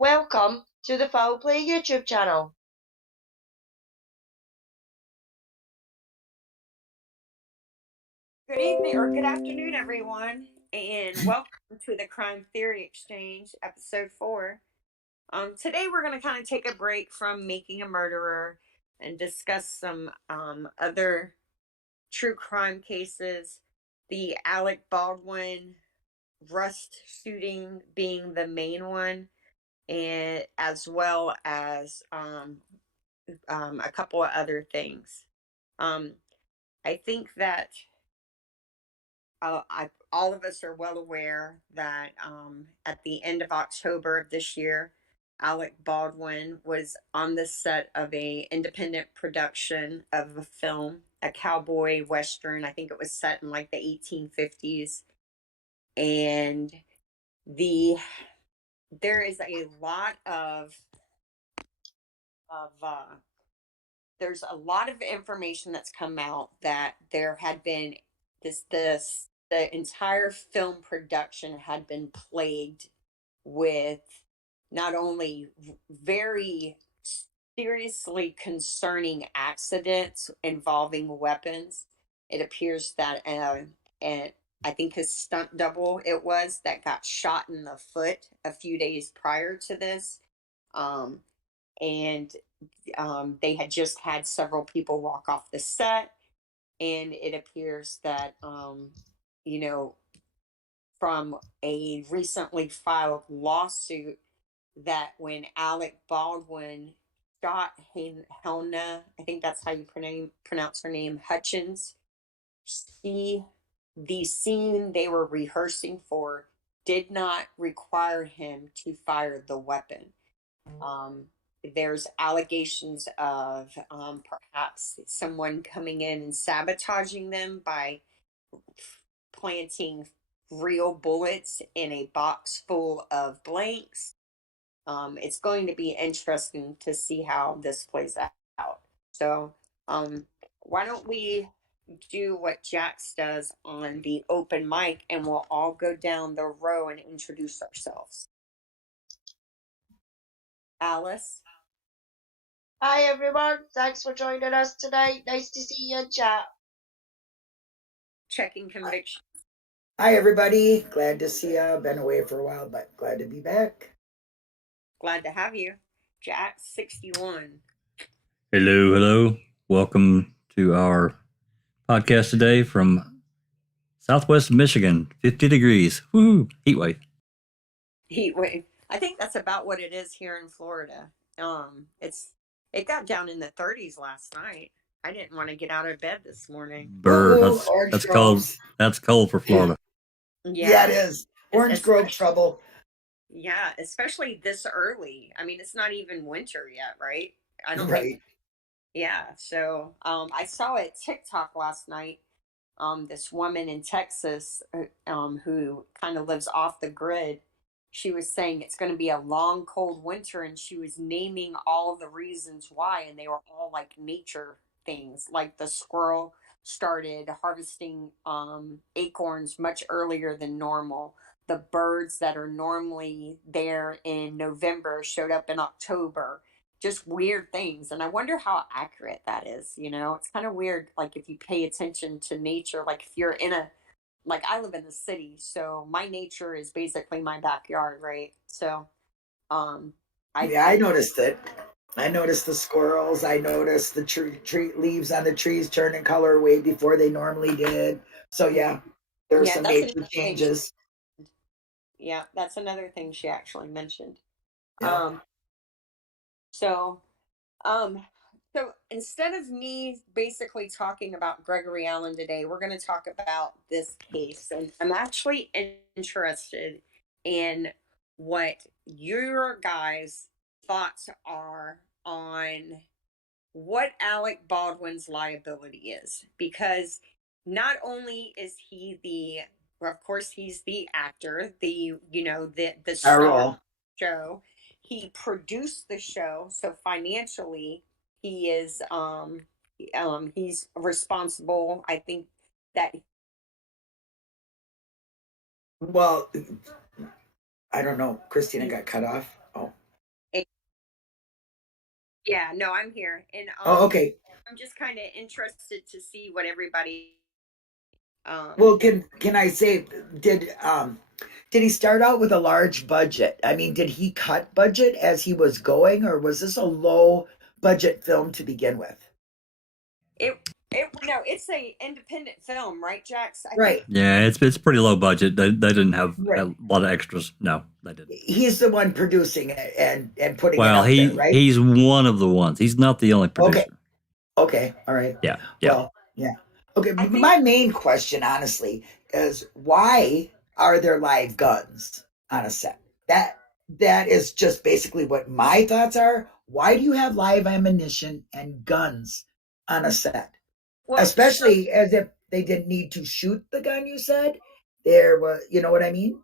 Welcome to the Foul Play YouTube channel. Good evening or good afternoon, everyone, and welcome to the Crime Theory Exchange, episode 4. Today we're going to kind of take a break from Making a Murderer and discuss some other true crime cases. The Alec Baldwin Rust shooting being the main one, and as well as a couple of other things. I think that all of us are well aware that at the end of October of this year, Alec Baldwin was on the set of a independent production of a film, a cowboy western. I think it was set in like the 1850s, and there is a lot of there's a lot of information that's come out that there had been the entire film production had been plagued with not only very seriously concerning accidents involving weapons. It appears that and I think his stunt double it was that got shot in the foot a few days prior to this. And they had just had several people walk off the set, and it appears that you know from a recently filed lawsuit that when Alec Baldwin shot Helena, I think that's how you pronounce her name, Hutchins, she, the scene they were rehearsing for did not require him to fire the weapon. There's allegations of perhaps someone coming in and sabotaging them by planting real bullets in a box full of blanks. It's going to be interesting to see how this plays out. So, why don't we do what Jax does on the open mic, and we'll all go down the row and introduce ourselves. Alice. Hi everyone, thanks for joining us tonight. Nice to see you in chat. Checking conviction. Hi everybody, glad to see you. Been away for a while, but glad to be back. Glad to have you. Jack 61. Hello. Welcome to our podcast today from Southwest Michigan. 50 degrees. Woo! Heat wave. Heat wave. I think that's about what it is here in Florida. It got down in the 30s last night. I didn't want to get out of bed this morning. Bird. Ooh, That's cold. That's cold for Florida. Yeah, it is. Orange Grove trouble. Yeah, especially this early. I mean, it's not even winter yet, right? I don't Right. think. Yeah. So I saw a TikTok last night. This woman in Texas who kind of lives off the grid. She was saying it's going to be a long, cold winter, and she was naming all the reasons why, and they were all like nature things, like the squirrel started harvesting acorns much earlier than normal. The birds that are normally there in November showed up in October. Just weird things, and I wonder how accurate that is. It's kind of weird, like if you pay attention to nature, like if you're like I live in the city, so my nature is basically my backyard, right? So I noticed it. I noticed the squirrels. I noticed the tree leaves on the trees turning color way before they normally did. So yeah, there were some nature changes. Yeah, that's another thing she actually mentioned. Yeah. So instead of me basically talking about Gregory Allen today, we're going to talk about this case. And I'm actually interested in what your guys' thoughts are on what Alec Baldwin's liability is. Because not only is he of course, he's the actor, the star of the show. He produced the show, so financially he is he's responsible. I think that. Well, I don't know. Christina got cut off. Oh, Yeah, no, I'm here. And Oh, okay. I'm just kind of interested to see what everybody Well, can I say, did he start out with a large budget? I mean, did he cut budget as he was going, or was this a low budget film to begin with? it's a independent film, right, Jax? I Right. think. Yeah, it's pretty low budget. They didn't have Right. a lot of extras. No, they didn't. He's the one producing it and putting Well, it out there, right? he's one of the ones. He's not the only producer. Okay. All right. Yeah. Well, yeah. Okay. I think- My main question, honestly, is why are there live guns on a set? That is just basically what my thoughts are. Why do you have live ammunition and guns on a set? Well, Especially as if they didn't need to shoot the gun, you said? There was, you know what I mean?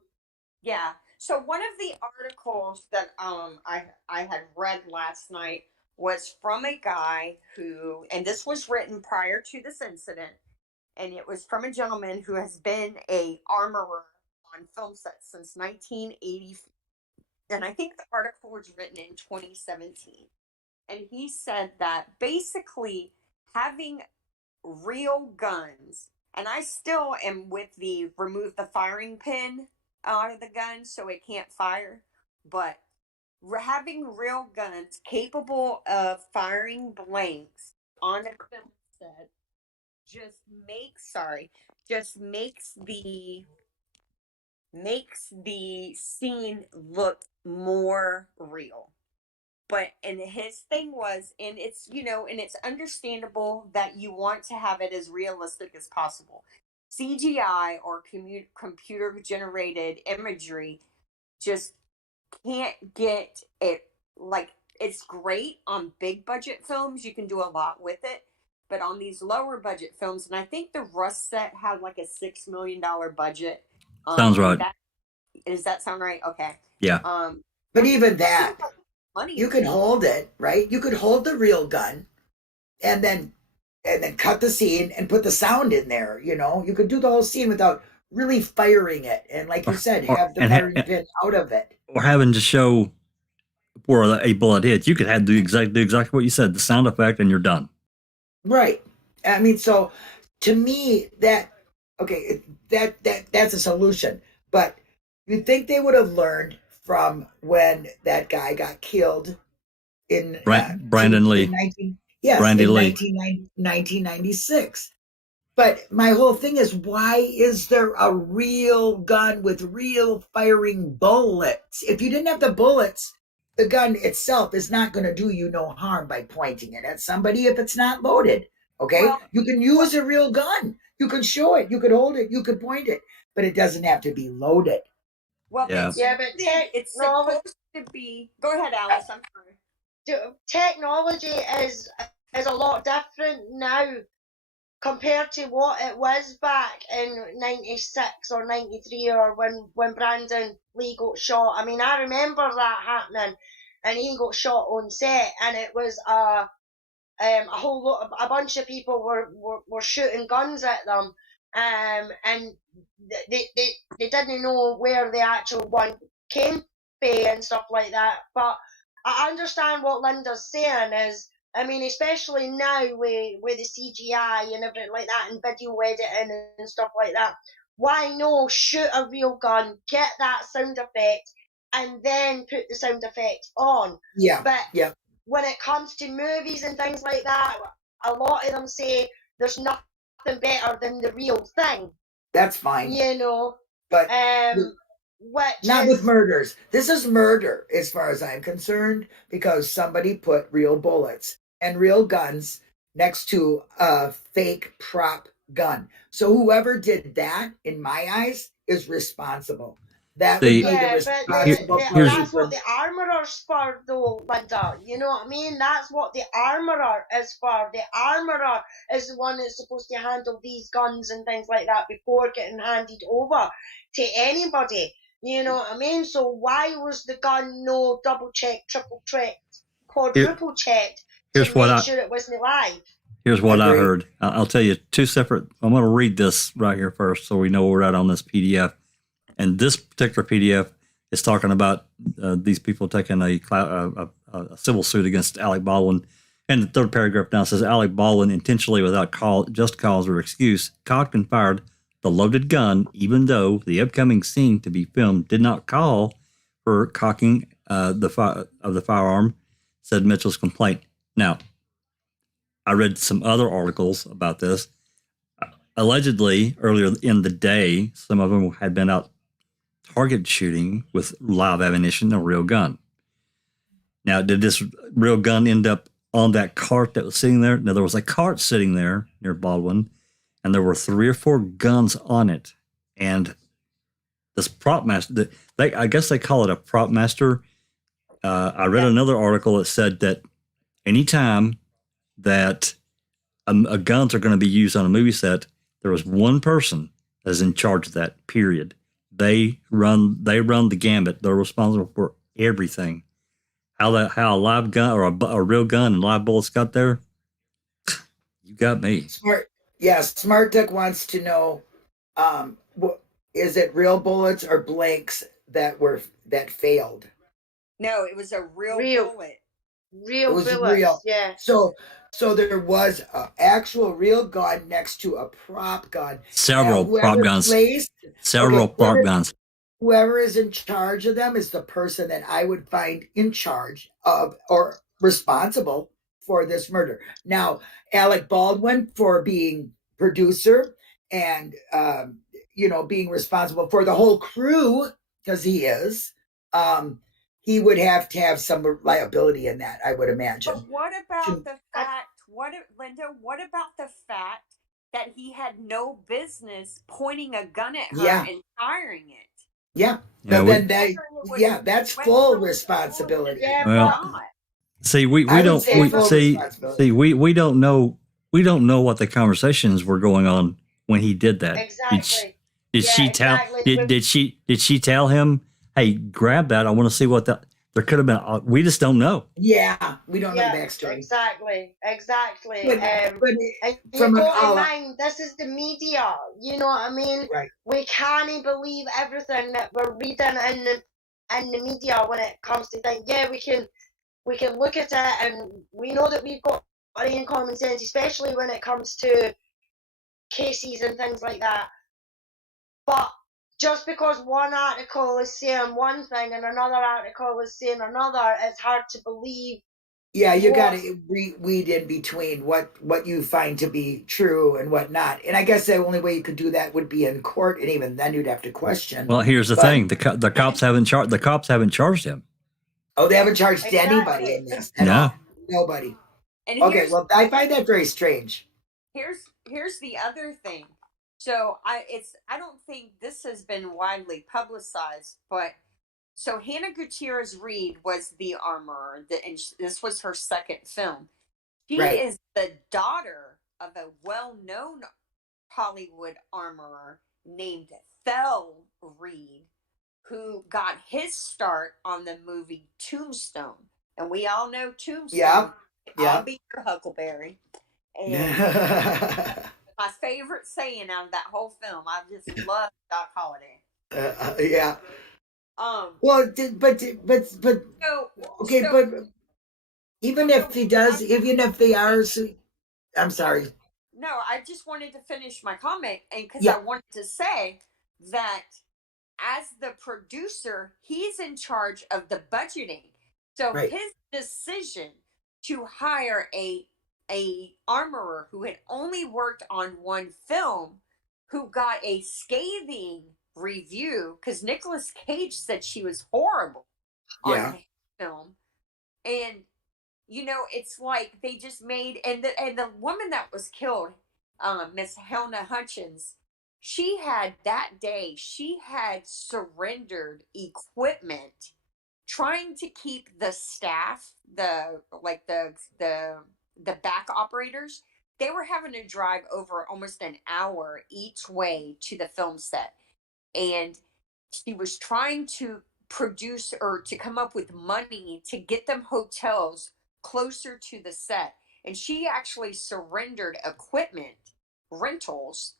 Yeah. So one of the articles that I had read last night was from a guy who, and this was written prior to this incident, and it was from a gentleman who has been a armorer on film sets since 1980, and I think the article was written in 2017. And he said that basically having real guns, and I still am with the remove the firing pin out of the gun so it can't fire, but having real guns capable of firing blanks on a film set just makes the scene look more real. But and his thing was, and it's and it's understandable that you want to have it as realistic as possible. CGI or computer generated imagery just can't get it. Like, it's great on big budget films, you can do a lot with it, but on these lower budget films, and I think the Rust set had like a $6 million budget. Sounds right. Does that sound right? Okay. Yeah. But even that, money. you could hold it, right? You could hold the real gun and then cut the scene and put the sound in there, You could do the whole scene without really firing it. And like you said, have the firing pin out of it. Or having to show where a bullet hits. You could have do exactly what you said, the sound effect, and you're done. Right. I mean, so to me, that's a solution. But you'd think they would have learned from when that guy got killed in Brandon Lee. 1996. But my whole thing is, why is there a real gun with real firing bullets? If you didn't have the bullets, the gun itself is not going to do you no harm by pointing it at somebody if it's not loaded. Okay? Well, you can use a real gun. You can show it. You could hold it. You could point it. But it doesn't have to be loaded. Well, but it's supposed to be. Go ahead, Alice. I'm sorry. Technology is a lot different now compared to what it was back in 96 or 93 or when Brandon Lee got shot. I mean, I remember that happening, and he got shot on set, and it was a bunch of people were shooting guns at them, and they didn't know where the actual one came from and stuff like that. But I understand what Linda's saying is, I mean, especially now with the CGI and everything like that and video editing and stuff like that, why no shoot a real gun, get that sound effect, and then put the sound effect on? Yeah. But yeah. When it comes to movies and things like that, a lot of them say there's nothing better than the real thing. That's fine. But not with murders. This is murder as far as I'm concerned, because somebody put real bullets and real guns next to a fake prop gun. So whoever did that, in my eyes, is responsible. That would be the responsible person. That's what the armorer's for, though, Linda. You know what I mean? That's what the armorer is for. The armorer is the one that's supposed to handle these guns and things like that before getting handed over to anybody. You know what I mean? So why was the gun no double checked, triple checked, quadruple checked to make sure it wasn't live? Here's what I heard. I'll tell you two separate. I'm going to read this right here first so we know where we're at on this PDF. And this particular PDF is talking about these people taking a a civil suit against Alec Baldwin. And the third paragraph now says Alec Baldwin intentionally, without just cause or excuse, cocked and fired the loaded gun, even though the upcoming scene to be filmed did not call for cocking the firearm, said Mitchell's complaint. Now, I read some other articles about this. Allegedly, earlier in the day, some of them had been out target shooting with live ammunition, a real gun. Now, did this real gun end up on that cart that was sitting there? Now, there was a cart sitting there near Baldwin, and there were 3 or 4 guns on it. And this prop master, I guess they call it a prop master. I read another article that said that anytime that guns are going to be used on a movie set, there was one person that's in charge of that, period. They run the gambit. They're responsible for everything. How a live gun or a real gun and live bullets got there, you got me. Smart. Yeah, Smart Duck wants to know, is it real bullets or blanks that failed? No, it was a real bullet. Real it was bullets, real. yeah. So there was an actual real gun next to a prop gun. Several prop guns. Prop guns. Whoever is in charge of them is the person that I would find in charge of or responsible for this murder. Now, Alec Baldwin, for being producer and being responsible for the whole crew, because he is, he would have to have some liability in that, I would imagine. But what about the fact, Linda, what about the fact that he had no business pointing a gun at her and firing it? Yeah. But then that's full responsibility. Yeah, well, see, we don't know what the conversations were going on when he did that. Exactly. Did she tell him, hey, grab that? I want to see what that. There could have been. We just don't know. Yeah, we don't know the backstory. Exactly. But from in mind, this is the media. You know what I mean? Right. We can't believe everything that we're reading in the media when it comes to things. Yeah, we can look at it and we know that we've got our own common sense, especially when it comes to cases and things like that. But just because one article is saying one thing and another article is saying another, it's hard to believe. Yeah, you got to weed in between what you find to be true and what not. And I guess the only way you could do that would be in court, and even then you'd have to question. Well, here's the thing: the cops haven't charged him. Oh, they haven't charged anybody in this. No, nobody. And well, I find that very strange. Here's the other thing. So I don't think this has been widely publicized, but so Hannah Gutierrez Reed was the armorer, and this was her second film. She is the daughter of a well-known Hollywood armorer named Thel Reed, who got his start on the movie Tombstone, and we all know Tombstone. Yeah. I'll be your Huckleberry. And my favorite saying out of that whole film, I just love Doc Holliday. Yeah. Well, but even if he does, even if they are, I'm sorry. No, I just wanted to finish my comment, and because I wanted to say that as the producer, he's in charge of the budgeting. So his decision to hire a armorer who had only worked on one film, who got a scathing review because Nicolas Cage said she was horrible on the film, and it's like they just made and the woman that was killed, Miss Helena Hutchins, she had surrendered equipment trying to keep the staff, the back operators, they were having to drive over almost an hour each way to the film set. And she was trying to produce or to come up with money to get them hotels closer to the set. And she actually surrendered equipment rentals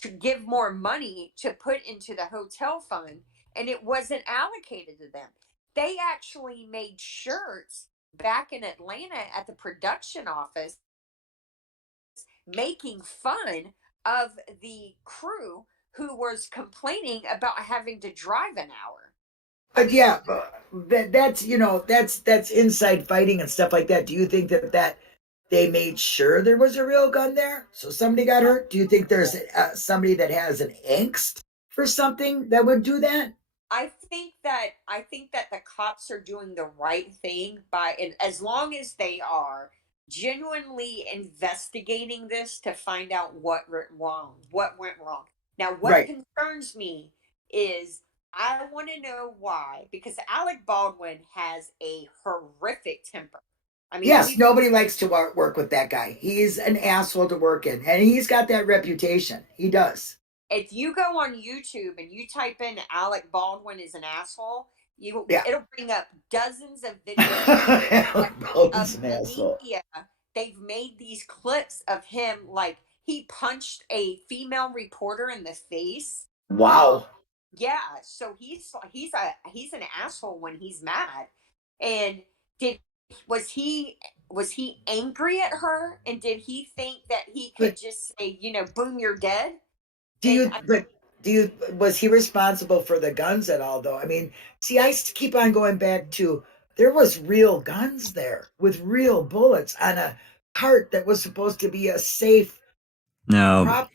to give more money to put into the hotel fund. And it wasn't allocated to them. They actually made shirts back in Atlanta at the production office making fun of the crew who was complaining about having to drive an hour. But yeah, that's that's inside fighting and stuff like that. Do you think that they made sure there was a real gun there, so somebody got hurt? Do you think there's somebody that has an angst for something that would do that? I think that the cops are doing the right thing by, and as long as they are genuinely investigating this to find out what went wrong. Now, what concerns me is I want to know why, because Alec Baldwin has a horrific temper. I mean, yes, nobody likes to work with that guy. He's an asshole to work in, and he's got that reputation. He does. If you go on YouTube and you type in Alec Baldwin is an asshole, it'll bring up dozens of videos Alec Baldwin's an asshole. Media. They've made these clips of him, like he punched a female reporter in the face. Wow. Yeah, so he's an asshole when he's mad. And was he angry at her, and did he think that he could just say, boom, you're dead? Was he responsible for the guns at all, though? I mean, see, I keep on going back to, there was real guns there with real bullets on a cart that was supposed to be a safe. No, that's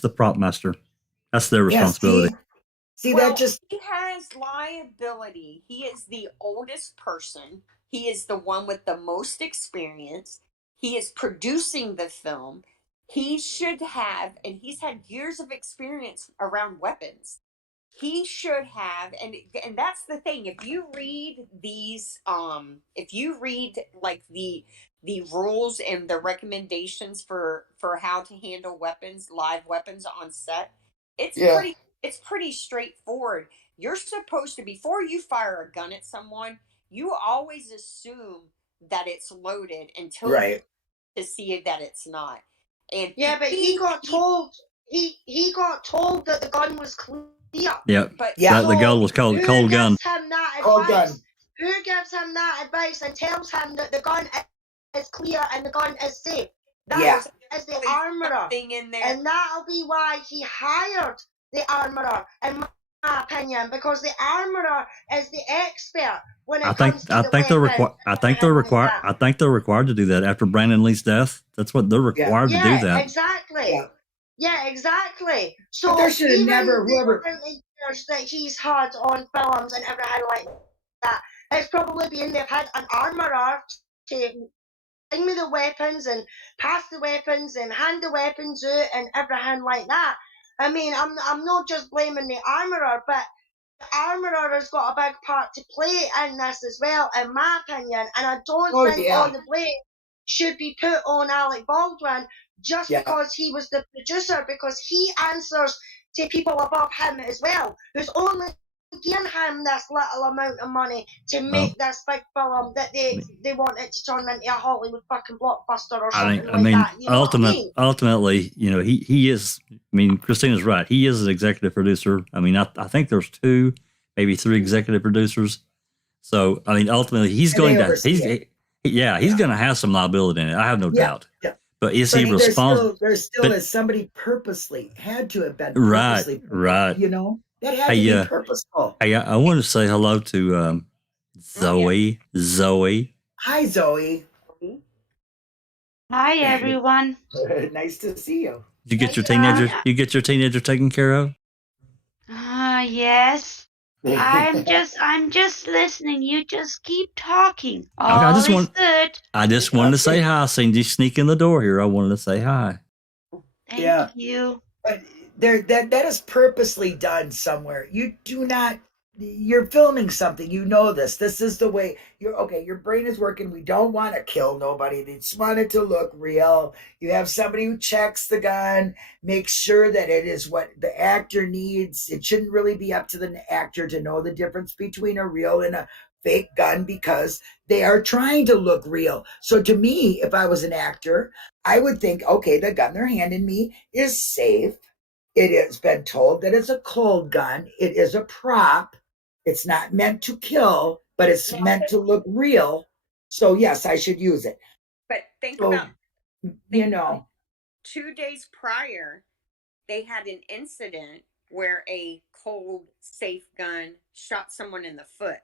the prop master. That's their responsibility. See, well, he has liability. He is the oldest person. He is the one with the most experience. He is producing the film. He should have, and he's had years of experience around weapons. He should have, and that's the thing. If you read these, like the rules and the recommendations for how to handle live weapons on set, it's pretty straightforward. You're supposed to, before you fire a gun at someone, you always assume that it's loaded until to see that it's not. And but he got told that the gun was clear. Yeah, the gun was called cold gun. Cold gun. Who gives him that advice and tells him that the gun is clear and the gun is safe? That is the armorer, and that'll be why he hired the armorer, in my opinion, because the armorer is the expert when it comes to I think they're required to do that after Brandon Lee's death. That's what they're required to do that. Exactly. Yeah, exactly. So but there should have never that he's had on films and everything like that. It's probably been they've had an armorer to bring me the weapons and pass the weapons and hand the weapons out and everything like that. I mean, I'm not just blaming the armorer, but the armorer has got a big part to play in this as well, in my opinion. And I don't think all the blame should be put on Alec Baldwin just because he was the producer, because he answers to people above him as well, who's only giving him this little amount of money to make this big film that they want it to turn into a Hollywood fucking blockbuster or something that. You know ultimately, he is. I mean, Christina's right. He is an executive producer. I mean, I think there's 2, maybe 3 executive producers. So, I mean, ultimately, he's going to have some liability in it. I have no doubt. Yeah. But is he responsible? There's still somebody purposely had to have been right. That had to be purposeful. Hey, I want to say hello to Zoe. Zoe. Hi, Zoe. Hi, everyone. Nice to see you. Did you get your teenager? You get your teenager taken care of? Yes. I'm just listening. You just keep talking. I just wanted to say good. hi. I seen you sneak in the door here. I wanted to say hi. Thank you. But that is purposely done somewhere. You do not. You're filming something. You know this. This is the way. Your brain is working. We don't want to kill nobody. They just want it to look real. You have somebody who checks the gun, makes sure that it is what the actor needs. It shouldn't really be up to the actor to know the difference between a real and a fake gun, because they are trying to look real. So to me, if I was an actor, I would think, okay, the gun they're handing me is safe. It has been told that it's a cold gun. It is a prop. It's not meant to kill, but it's meant to look real. So yes, I should use it. But think So, about, you know, 2 days prior, they had an incident where a cold, safe gun shot someone in the foot.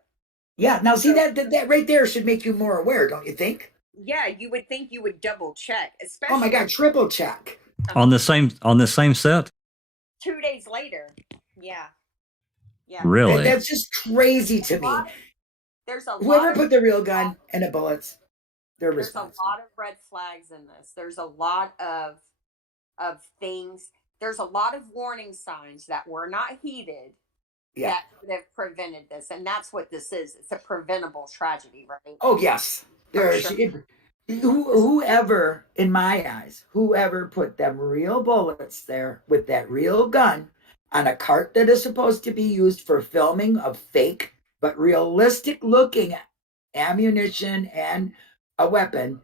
yeah. Now, see that right there should make you more aware, don't you think? Yeah, you would think you would double check, especially. Oh my God, triple check on the same set. 2 days later. Yeah. Really? That's just crazy to me. There's a Whoever lot put the real gun and the bullets, they're responsible. There's a lot of red flags in this. There's a lot of things. There's a lot of warning signs that were not heeded that could have prevented this, and that's what this is. It's a preventable tragedy, right? Oh yes, whoever, in my eyes, whoever put them real bullets there with that real gun on a cart that is supposed to be used for filming of fake but realistic looking ammunition and a weapon,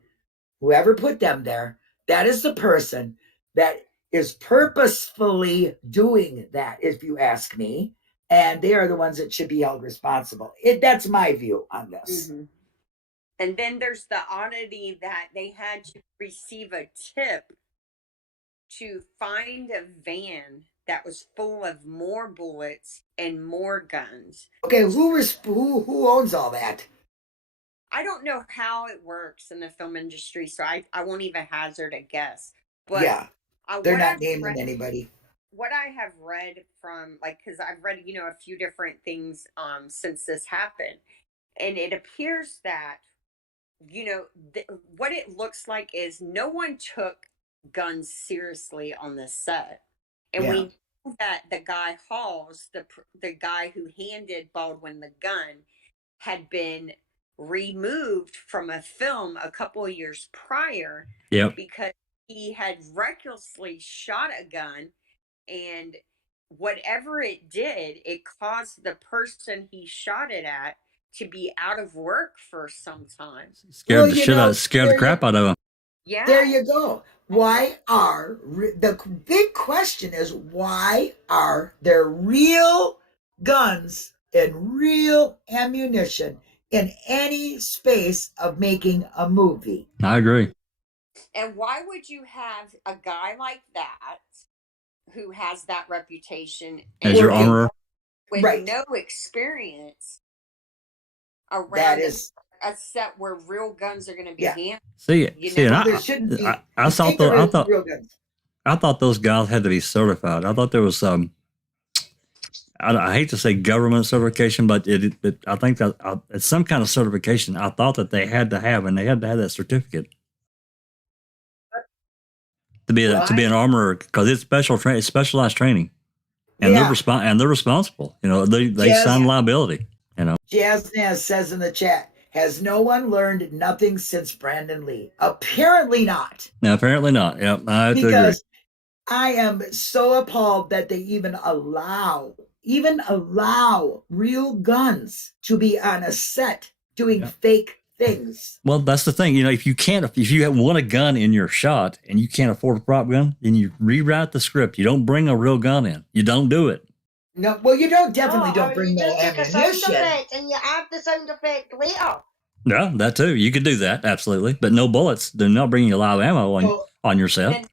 whoever put them there, that is the person that is purposefully doing that, if you ask me. And they are the ones that should be held responsible. That's my view on this. Mm-hmm. And then there's the oddity that they had to receive a tip to find a van that was full of more bullets and more guns. Okay, who owns all that? I don't know how it works in the film industry, so I won't even hazard a guess. But yeah, they're not naming anybody. What I have read from, because I've read, a few different things since this happened, and it appears that, what it looks like is no one took guns seriously on this set. And we know that the guy Halls, the guy who handed Baldwin the gun, had been removed from a film a couple of years prior because he had recklessly shot a gun, and whatever it did, it caused the person he shot it at to be out of work for some time. Scared the crap out of him. Yeah. There you go. The big question is, why are there real guns and real ammunition in any space of making a movie? I agree. And why would you have a guy like that who has that reputation as your armorer with no experience around a set where real guns are going to be handled? I thought those guys had to be certified. I thought there was some. I hate to say government certification, but I think that it's some kind of certification. I thought that they had to have, and they had to have that certificate to be an armorer, because it's specialized training, and they're responsible. They sign liability. Jazz Naz says in the chat, has no one learned nothing since Brandon Lee? Apparently not. No, apparently not. Yep, I have to agree. I am so appalled that they even allow real guns to be on a set doing fake things. Well, that's the thing. If you want a gun in your shot and you can't afford a prop gun, then you rewrite the script. You don't bring a real gun in. You don't do it. No, well, you don't bring no ammunition. A sound effect and you add the sound effect later. Yeah, that too. You could do that, absolutely. But no bullets. They're not bringing you live ammo on your set.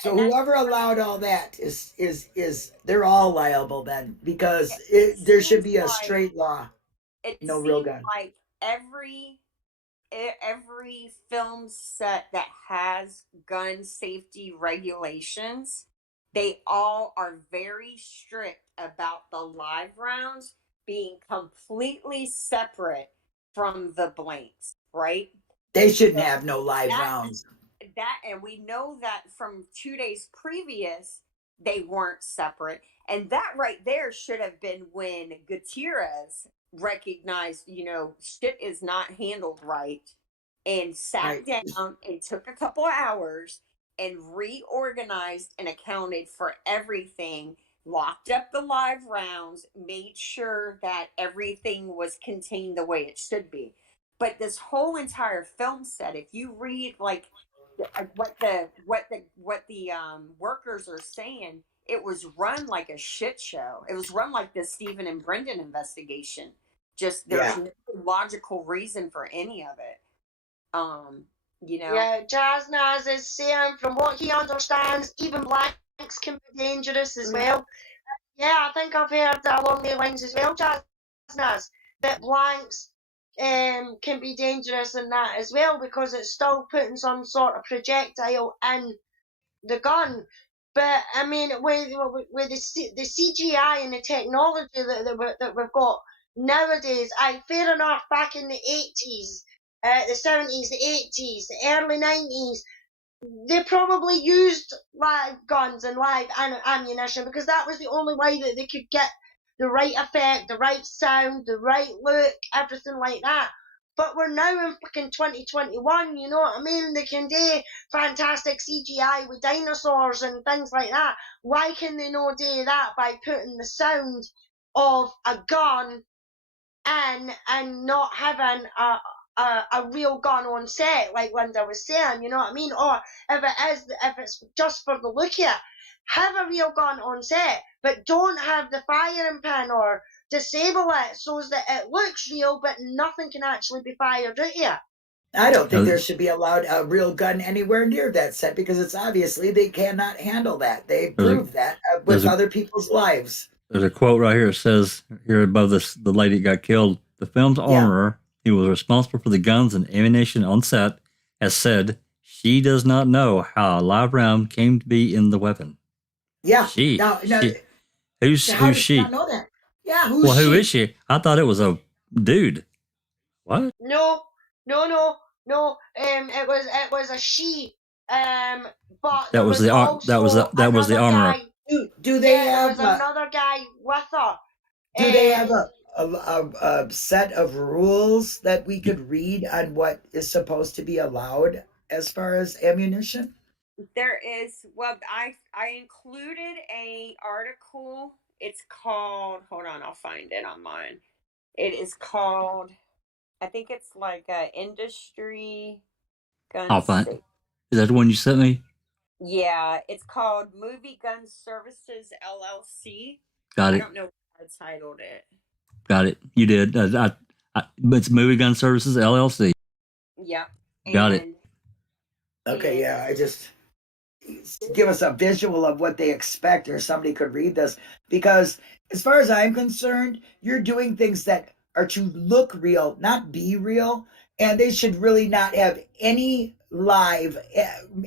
So whoever allowed all that is they're all liable then, because there should be a straight law. No real gun. Like every film set that has gun safety regulations, they all are very strict about the live rounds being completely separate from the blanks, right? They shouldn't have no live rounds. And we know that from 2 days previous, they weren't separate. And that right there should have been when Gutierrez recognized, shit is not handled right, and sat down and took a couple of hours and reorganized and accounted for everything, locked up the live rounds, made sure that everything was contained the way it should be. But this whole entire film set, if you read what the workers are saying, it was run like a shit show. It was run like the Stephen and Brendan investigation. Just there's no logical reason for any of it. Yeah, Jasnaz is saying from what he understands, even blanks can be dangerous as well. Yeah, I think I've heard along the lines as well, Jasnaz, that blanks can be dangerous in that as well, because it's still putting some sort of projectile in the gun. But I mean, with the CGI and the technology that we've got nowadays, fair enough. Back in the 80s, the 70s, the 80s, the early 90s, they probably used live guns and live ammunition, because that was the only way that they could get the right effect, the right sound, the right look, everything like that. But we're now in fucking 2021, you know what I mean? They can do fantastic CGI with dinosaurs and things like that. Why can they not do that by putting the sound of a gun in and not having a real gun on set, like Linda was saying, you know what I mean? Or if it's just for the look of it, have a real gun on set, but don't have the firing pin or disable it so that it looks real, but nothing can actually be fired at you. I don't think there should be allowed a real gun anywhere near that set, because it's obviously they cannot handle that. They proved that with other people's lives. There's a quote right here. It says here above this, the lady that got killed, the film's armorer, who was responsible for the guns and ammunition on set, has said she does not know how a live round came to be in the weapon. Yeah. Who's she? Not know that? Yeah. Who is she? I thought it was a dude. What? No. It was a she. But that was the armorer. Do they have another guy with her? Do they have a set of rules that we could read on what is supposed to be allowed as far as ammunition? There is. Well, I included a article. It's called. Hold on, I'll find it on mine. It is called. I think it's like industry gun. I'll find. Is that the one you sent me? Yeah, it's called Movie Gun Services LLC. Got it. I don't know what I titled it. Got it. You did. It's Movie Gun Services LLC. Yeah. Got it. Okay, yeah. I just give us a visual of what they expect, or somebody could read this, because as far as I'm concerned, you're doing things that are to look real, not be real, and they should really not have any live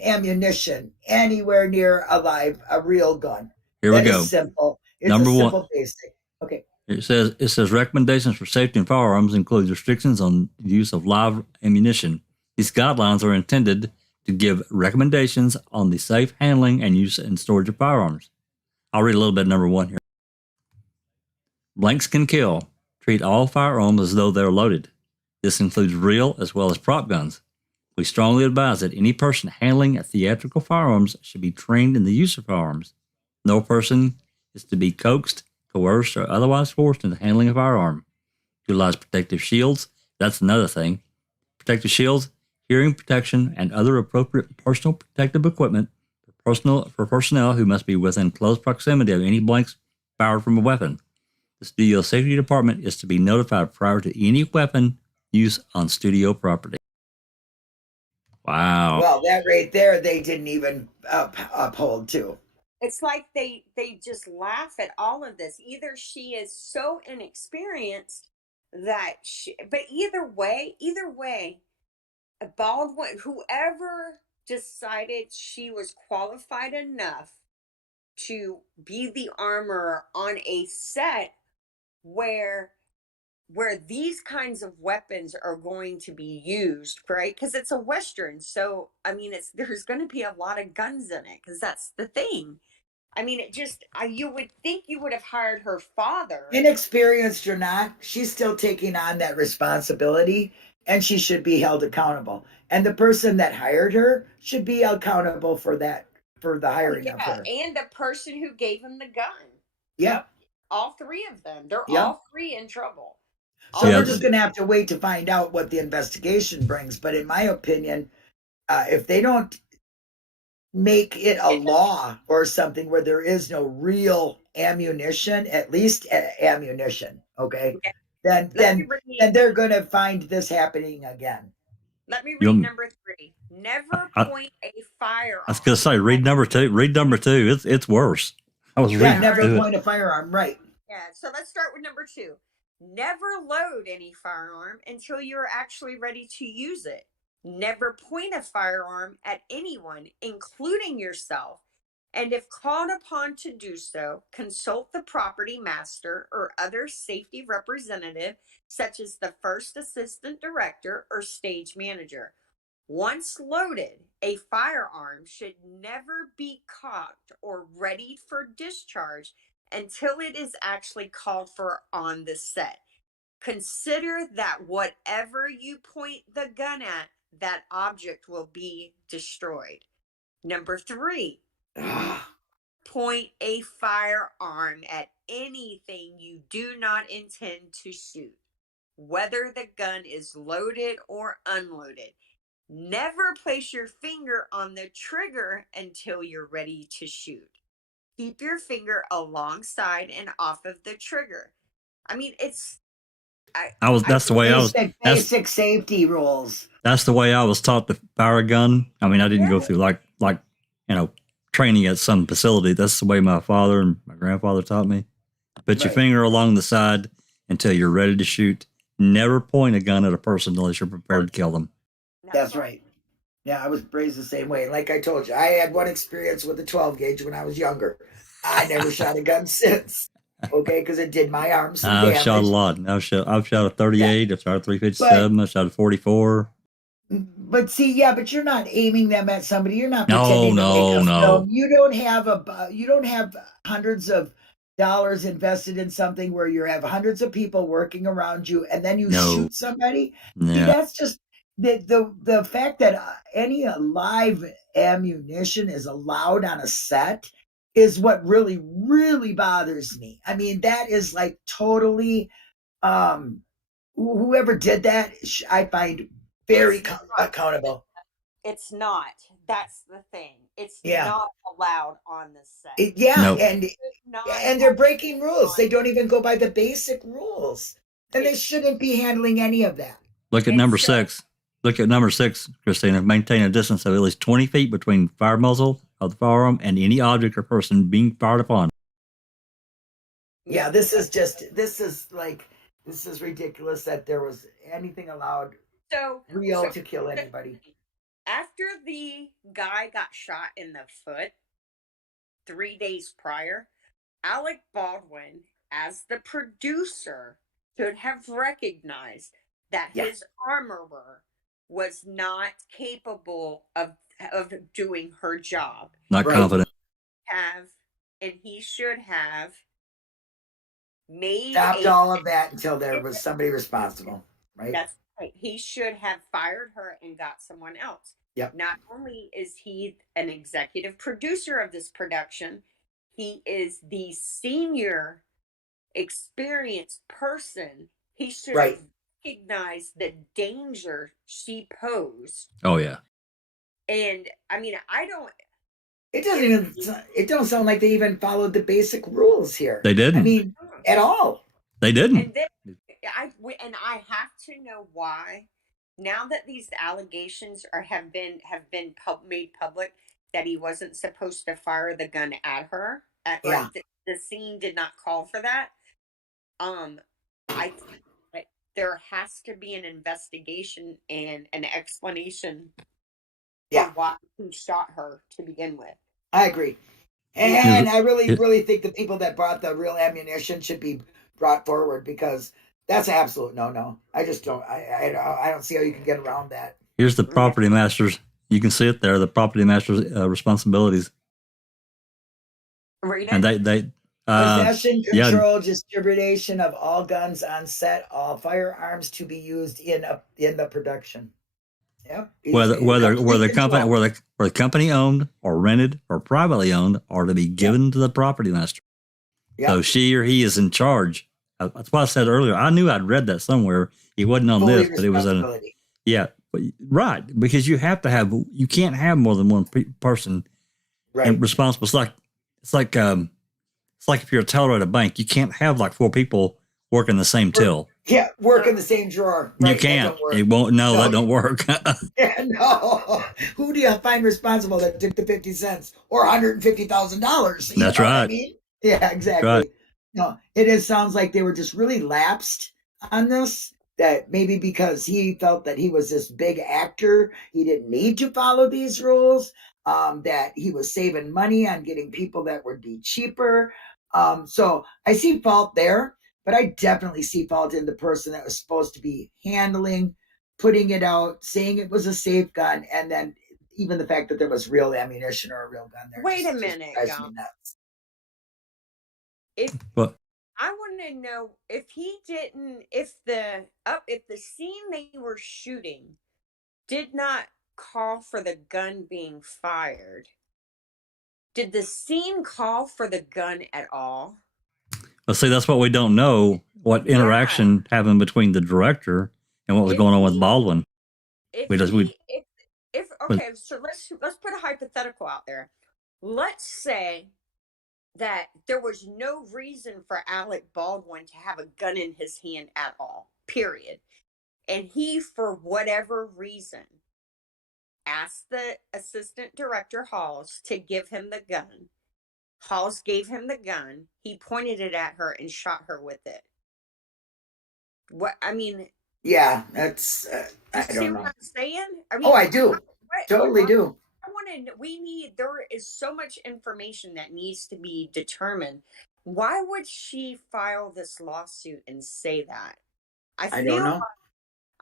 ammunition anywhere near a real gun. Here we go. Is simple. It's Number a simple one. Basic. Okay. It says recommendations for safety in firearms include restrictions on the use of live ammunition. These guidelines are intended to give recommendations on the safe handling and use and storage of firearms. I'll read a little bit of number one here. Blanks can kill. Treat all firearms as though they're loaded. This includes real as well as prop guns. We strongly advise that any person handling theatrical firearms should be trained in the use of firearms. No person is to be coaxed, coerced, or otherwise forced into handling a firearm. Utilize protective shields. That's another thing. Protective shields, hearing protection, and other appropriate personal protective equipment for personnel who must be within close proximity of any blanks fired from a weapon. The studio safety department is to be notified prior to any weapon use on studio property. Wow. Well, that right there, they didn't even uphold too. It's like they just laugh at all of this. Either she is so inexperienced that but either way, Baldwin, whoever decided she was qualified enough to be the armorer on a set where these kinds of weapons are going to be used, right? Because it's a Western. So, I mean, there's going to be a lot of guns in it, because that's the thing. I mean, you would think you would have hired her father. Inexperienced or not, she's still taking on that responsibility, and she should be held accountable. And the person that hired her should be accountable for that, for the hiring of her. And the person who gave him the gun. Yeah. All three of them. They're all three in trouble. So we're just going to have to wait to find out what the investigation brings. But in my opinion, if they don't make it a law or something where there is no real ammunition, at least ammunition, okay? Then they're going to find this happening again. Let me read number 3. Never point a firearm. I was going to say, read number 2. Read number 2. It's worse. I was reading. Never point a firearm, right? Yeah. So let's start with number 2. Never load any firearm until you're actually ready to use it. Never point a firearm at anyone, including yourself. And if called upon to do so, consult the property master or other safety representative, such as the first assistant director or stage manager. Once loaded, a firearm should never be cocked or readied for discharge until it is actually called for on the set. Consider that whatever you point the gun at, that object will be destroyed. Number 3, point a firearm at anything you do not intend to shoot, whether the gun is loaded or unloaded. Never place your finger on the trigger until you're ready to shoot. Keep your finger alongside and off of the trigger. I mean, it's... That's the way I was. Basic safety rules. That's the way I was taught to fire a gun. I mean, I didn't go through like training at some facility. That's the way my father and my grandfather taught me. Put your finger along the side until you're ready to shoot. Never point a gun at a person unless you're prepared to kill them. That's right. Yeah, I was raised the same way. Like I told you, I had one experience with a 12 gauge when I was younger. I never shot a gun since. Okay, because it did my arms some damage. I've shot a lot. I've shot a 38. I've shot a 357. I've shot a 44. But see, but you're not aiming them at somebody. You're not pretending to make a no. film. You don't have hundreds of dollars invested in something where you have hundreds of people working around you, and then you shoot somebody. Yeah. See, that's just the fact that any live ammunition is allowed on a set is what really, really bothers me. I mean, that is like totally, whoever did that, I find very accountable. It's not. That's the thing. It's not allowed on the set. And they're breaking rules. They don't even go by the basic rules. And they shouldn't be handling any of that. Look at number 6. Look at number 6, Christina. Maintain a distance of at least 20 feet between fire muzzle of the firearm and any object or person being fired upon. Yeah, this is ridiculous that there was anything allowed to kill anybody. After the guy got shot in the foot 3 days prior, Alec Baldwin, as the producer, should have recognized that his armorer was not capable of doing her job. Not confident. He should have stopped all of that until there was somebody responsible, right? That's right. He should have fired her and got someone else. Yep. Not only is he an executive producer of this production, he is the senior experienced person. He should have recognized the danger she posed. Oh yeah. And I mean, it don't sound like they even followed the basic rules here. They didn't. I mean, at all. They didn't. And I have to know why. Now that these allegations have been made public that he wasn't supposed to fire the gun at her, the scene did not call for that. I think there has to be an investigation and an explanation for why he shot her to begin with. I agree. And I really think the people that brought the real ammunition should be brought forward, because that's an absolute no. I just don't. I don't see how you can get around that. Here's the property masters. You can see it there. The property masters' responsibilities. Read it. And they possession, control, distribution of all guns on set, all firearms to be used in the production. Yeah. Whether the company owned or rented or privately owned are to be given to the property master. Yep. So she or he is in charge. That's why I said earlier, I knew I'd read that somewhere. It wasn't on this, but it was right. Because you can't have more than one person and responsible. It's like if you're a teller at a bank, you can't have like 4 people working the same till. Yeah, work in the same drawer. You can't. It won't. No, that don't work. Yeah, no. Who do you find responsible that took the 50 cents or $150,000? That's right. I mean? Yeah, exactly. Right. No, it sounds like they were just really lapsed on this. That maybe because he felt that he was this big actor, he didn't need to follow these rules. That he was saving money on getting people that would be cheaper. So I see fault there. But I definitely see fault in the person that was supposed to be handling, putting it out, saying it was a safe gun, and then even the fact that there was real ammunition or a real gun there. Wait a minute, What? I want to know if the scene they were shooting did not call for the gun being fired. Did the scene call for the gun at all? Well, see, that's what we don't know. What interaction happened between the director and what was going on with Baldwin? So let's put a hypothetical out there. Let's say that there was no reason for Alec Baldwin to have a gun in his hand at all, period. And he, for whatever reason, asked the assistant director, Halls, to give him the gun. Halls gave him the gun. He pointed it at her and shot her with it. What, I mean... Yeah, that's... I don't know. What I'm saying? I mean, I do. Totally do. There is so much information that needs to be determined. Why would she file this lawsuit and say that? I don't know.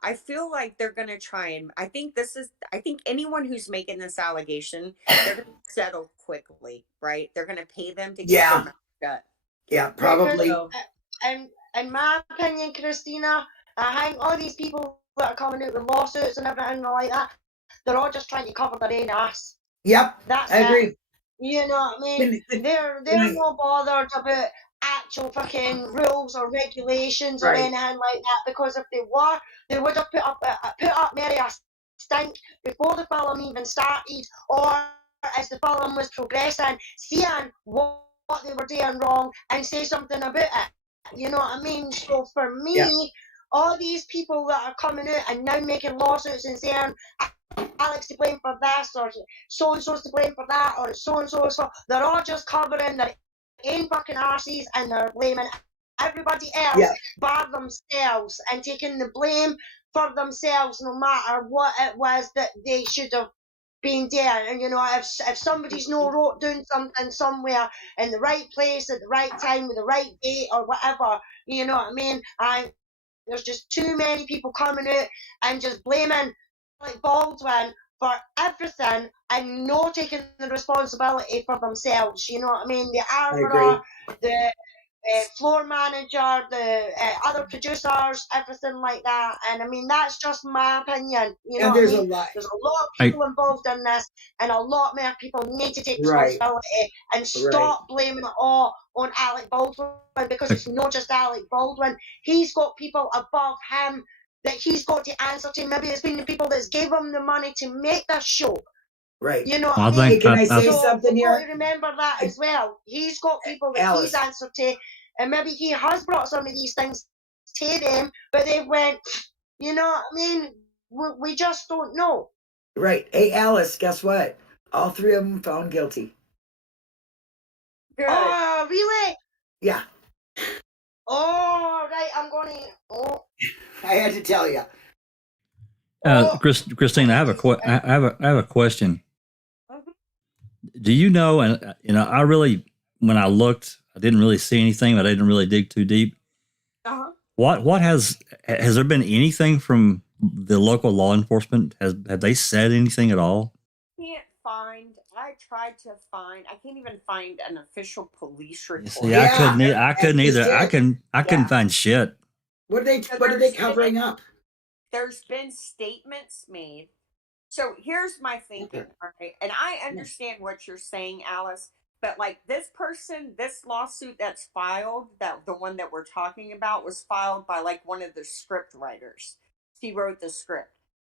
I feel like they're going to try and, I think anyone who's making this allegation, they're going to settle quickly, right? They're going to pay them to get their mouth shut. Yeah, probably. And in my opinion, Christina, I think all these people that are coming out with lawsuits and everything like that, they're all just trying to cover their own ass. Yep, I agree. It. You know what I mean? They're not bothered about actual fucking rules or regulations or anything like that, because if they were, they would have put up Mary a stink before the film even started, or as the film was progressing, seeing what they were doing wrong and say something about it. You know what I mean? So for me, all these people that are coming out and now making lawsuits and saying Alex to blame for this, or so-and-so's to blame for that, or so-and-so, they're all just covering their own fucking arses, and they're blaming everybody else bar themselves and taking the blame for themselves, no matter what it was that they should have been doing. And you know, if somebody's wrote doing something somewhere in the right place at the right time with the right date or whatever, you know what I mean? There's just too many people coming out and just blaming Alec Baldwin for everything and not taking the responsibility for themselves. You know what I mean? The armorer, the floor manager, the other producers, everything like that. And I mean, that's just my opinion. You know, there's a lot of people involved in this, and a lot more people need to take responsibility and stop blaming it all on Alec Baldwin, because it's not just Alec Baldwin. He's got people above him that he's got to answer to. Maybe it's been the people that gave him the money to make this show. Right. You know what I mean? Can I say something here? So remember that as well. He's got people that he's answered to, and maybe he has brought some of these things to them, but they went, you know what I mean? We just don't know. Right. Hey, Alice, guess what? All 3 of them found guilty. Good. Oh, really? Yeah. Oh, right. I'm going to... Oh. I had to tell you. Christine, I have a question. Do you know? And I really, when I looked, I didn't really see anything, but I didn't really dig too deep. What has there been anything from the local law enforcement? Have they said anything at all? I tried to find. I can't even find an official police report. See, I couldn't either. I couldn't find shit. What are they covering up? There's been statements made. So here's my thinking, all right? And I understand what you're saying, Alice, but like this lawsuit that's filed, that the one that we're talking about, was filed by like one of the script writers. She wrote the script.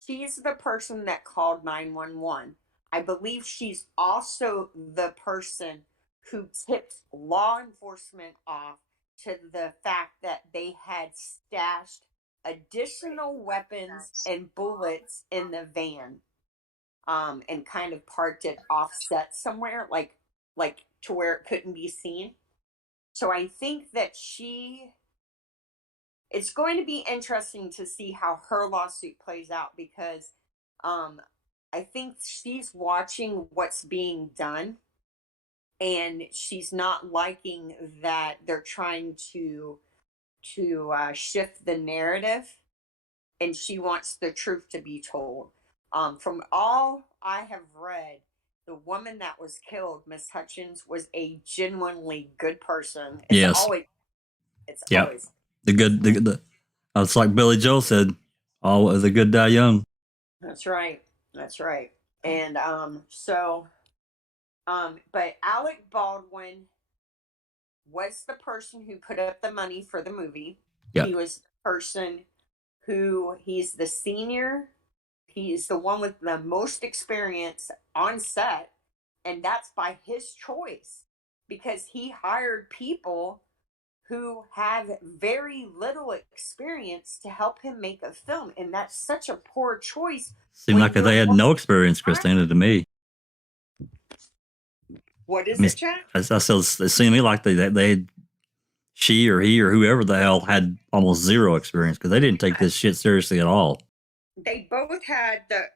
She's the person that called 911. I believe she's also the person who tipped law enforcement off to the fact that they had stashed additional weapons and bullets in the van, and kind of parked it offset somewhere, like to where it couldn't be seen. So I think that it's going to be interesting to see how her lawsuit plays out, because I think she's watching what's being done, and she's not liking that they're trying to shift the narrative, and she wants the truth to be told. From all I have read, the woman that was killed, Miss Hutchins, was a genuinely good person. Yes. It's Yep. always it's like Billy Joel said, all the good die young. That's right. And but Alec Baldwin was the person who put up the money for the movie. Yep. He was the person he's the senior. He's the one with the most experience on set, and that's by his choice, because he hired people who have very little experience to help him make a film, and that's such a poor choice. Seemed like they had no experience, Christina, to me. What is it, Chad? It seemed to me like she or he or whoever the hell had almost zero experience, because they didn't take this shit seriously at all. They both had the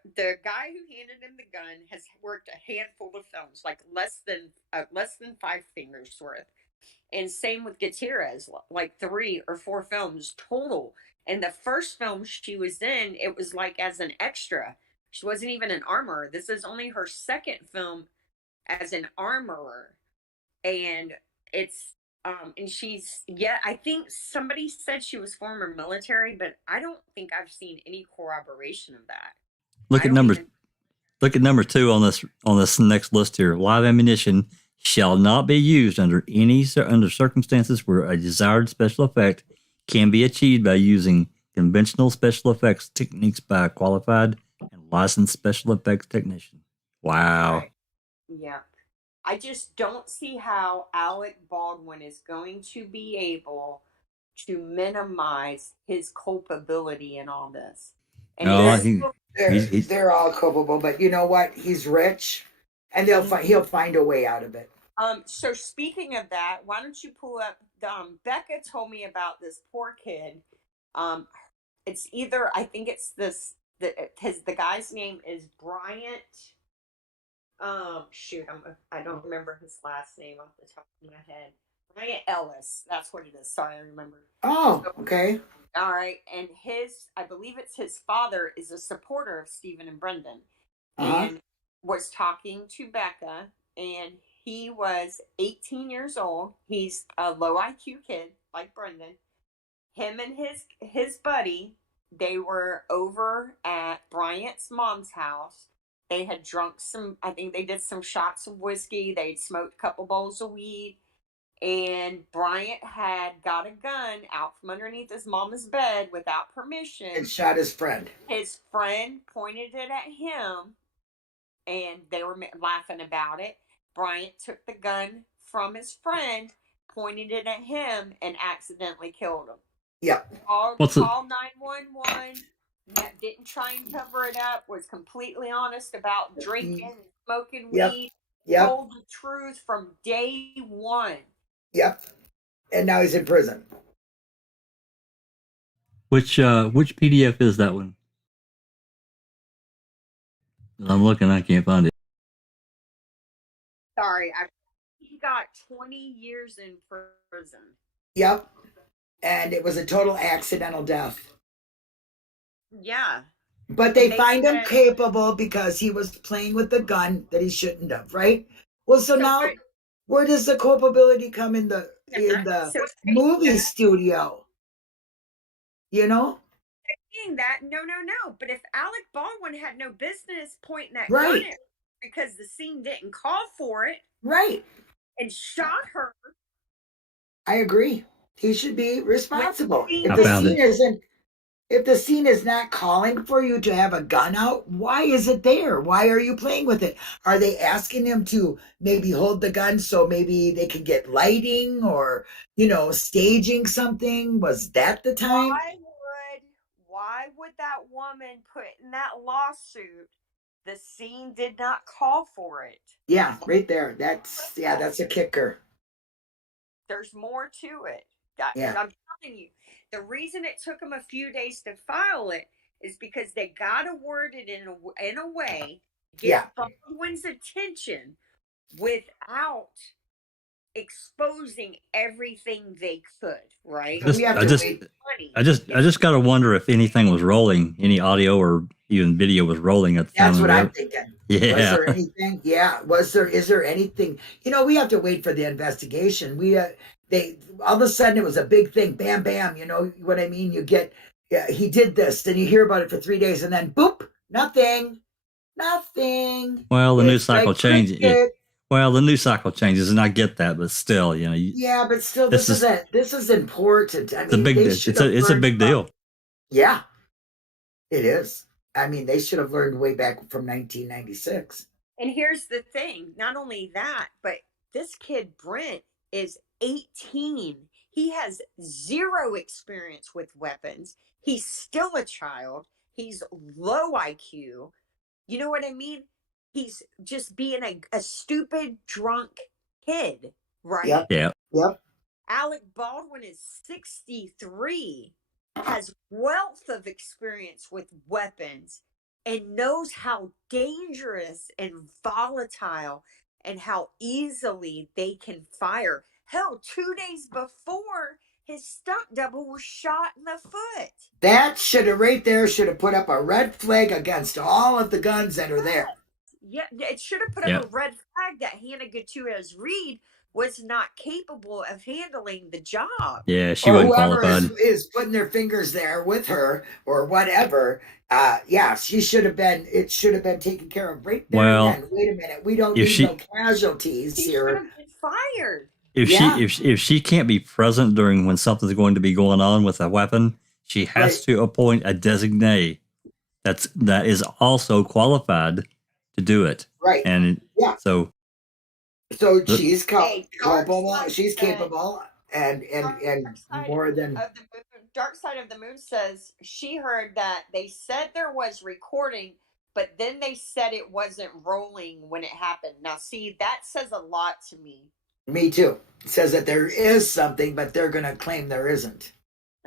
guy who handed him the gun has worked a handful of films, like less than 5 fingers worth. And same with Gutierrez, like 3 or 4 films total. And the first film she was in, it was like as an extra. She wasn't even an armorer. This is only her second film as an armorer. And it's, and she's, I think somebody said she was former military, but I don't think I've seen any corroboration of that. Look at number 2 on this next list here. Live ammunition shall not be used under circumstances where a desired special effect can be achieved by using conventional special effects techniques by a qualified and licensed special effects technician. Wow. Right. Yeah. I just don't see how Alec Baldwin is going to be able to minimize his culpability in all this. And they're all culpable, but you know what? He's rich, and he'll find a way out of it. So speaking of that, why don't you pull up? Becca told me about this poor kid. It's either, I think it's the guy's name is Bryant. I don't remember his last name off the top of my head. Bryant Ellis. That's what it is. Sorry, I remember. Oh, okay. All right, and I believe it's his father is a supporter of Stephen and Brendan, and was talking to Becca, and he was 18 years old. He's a low IQ kid like Brendan. Him and his buddy, they were over at Bryant's mom's house. They had drunk I think they did some shots of whiskey. They'd smoked a couple bowls of weed. And Bryant had got a gun out from underneath his mama's bed without permission. And shot his friend. His friend pointed it at him, and they were laughing about it. Bryant took the gun from his friend, pointed it at him, and accidentally killed him. Yep. Called 911. Didn't try and cover it up. Was completely honest about drinking and smoking weed. Yep. Told the truth from day one. Yep. And now he's in prison. Which PDF is that one? I'm looking, I can't find it. Sorry, he got 20 years in prison. Yep. And it was a total accidental death. Yeah. But they find him capable because he was playing with the gun that he shouldn't have, right? Well, so now where does the culpability come in the movie studio? You know? Saying that, no. But if Alec Baldwin had no business pointing that right. gun at because the scene didn't call for it. Right. And shot her. I agree. He should be responsible. If the scene isn't If the scene is not calling for you to have a gun out, why is it there? Why are you playing with it? Are they asking him to maybe hold the gun so maybe they can get lighting or, staging something? Was that the time? Why would that woman put in that lawsuit? The scene did not call for it. Yeah, right there. That's a kicker. There's more to it. Yeah. I'm telling you, the reason it took them a few days to file it is because they got to word it in a way get Baldwin's attention without exposing everything they could. Right? I just got to wonder if anything was rolling, any audio or even video was rolling at the time. That's what I'm thinking. Yeah. Was there anything? Yeah. Is there anything? We have to wait for the investigation. They all of a sudden it was a big thing. Bam, bam. You know what I mean? You get, he did this. Then you hear about it for 3 days and then boop, nothing. Well, the news cycle changes. Well, the news cycle changes, and I get that, but still, Yeah, but still, this is important. I mean, it's a big deal. Yeah, it is. I mean, they should have learned way back from 1996. And here's the thing. Not only that, but this kid, Brent, is 18. He has zero experience with weapons. He's still a child. He's low IQ. You know what I mean? He's just being a stupid, drunk kid, right? Yep. Alec Baldwin is 63, has wealth of experience with weapons, and knows how dangerous and volatile and how easily they can fire. Hell, 2 days before, his stunt double was shot in the foot. That should have put up a red flag against all of the guns that are there. Yeah, it should have put up a red flag that Hannah Gutierrez-Reed was not capable of handling the job. Yeah, she wasn't qualified. Whoever is putting their fingers there with her or whatever, she should have been. It should have been taken care of right there. Well, wait a minute, we don't need no casualties here. She should have been fired. If she can't be present during when something's going to be going on with a weapon, she has to appoint a designee that is also qualified to do it. Right. And so she's capable. She's capable, and more than. Dark Side of the Moon says she heard that they said there was recording, but then they said it wasn't rolling when it happened. Now, see, that says a lot to me. Me too. It says that there is something, but they're going to claim there isn't.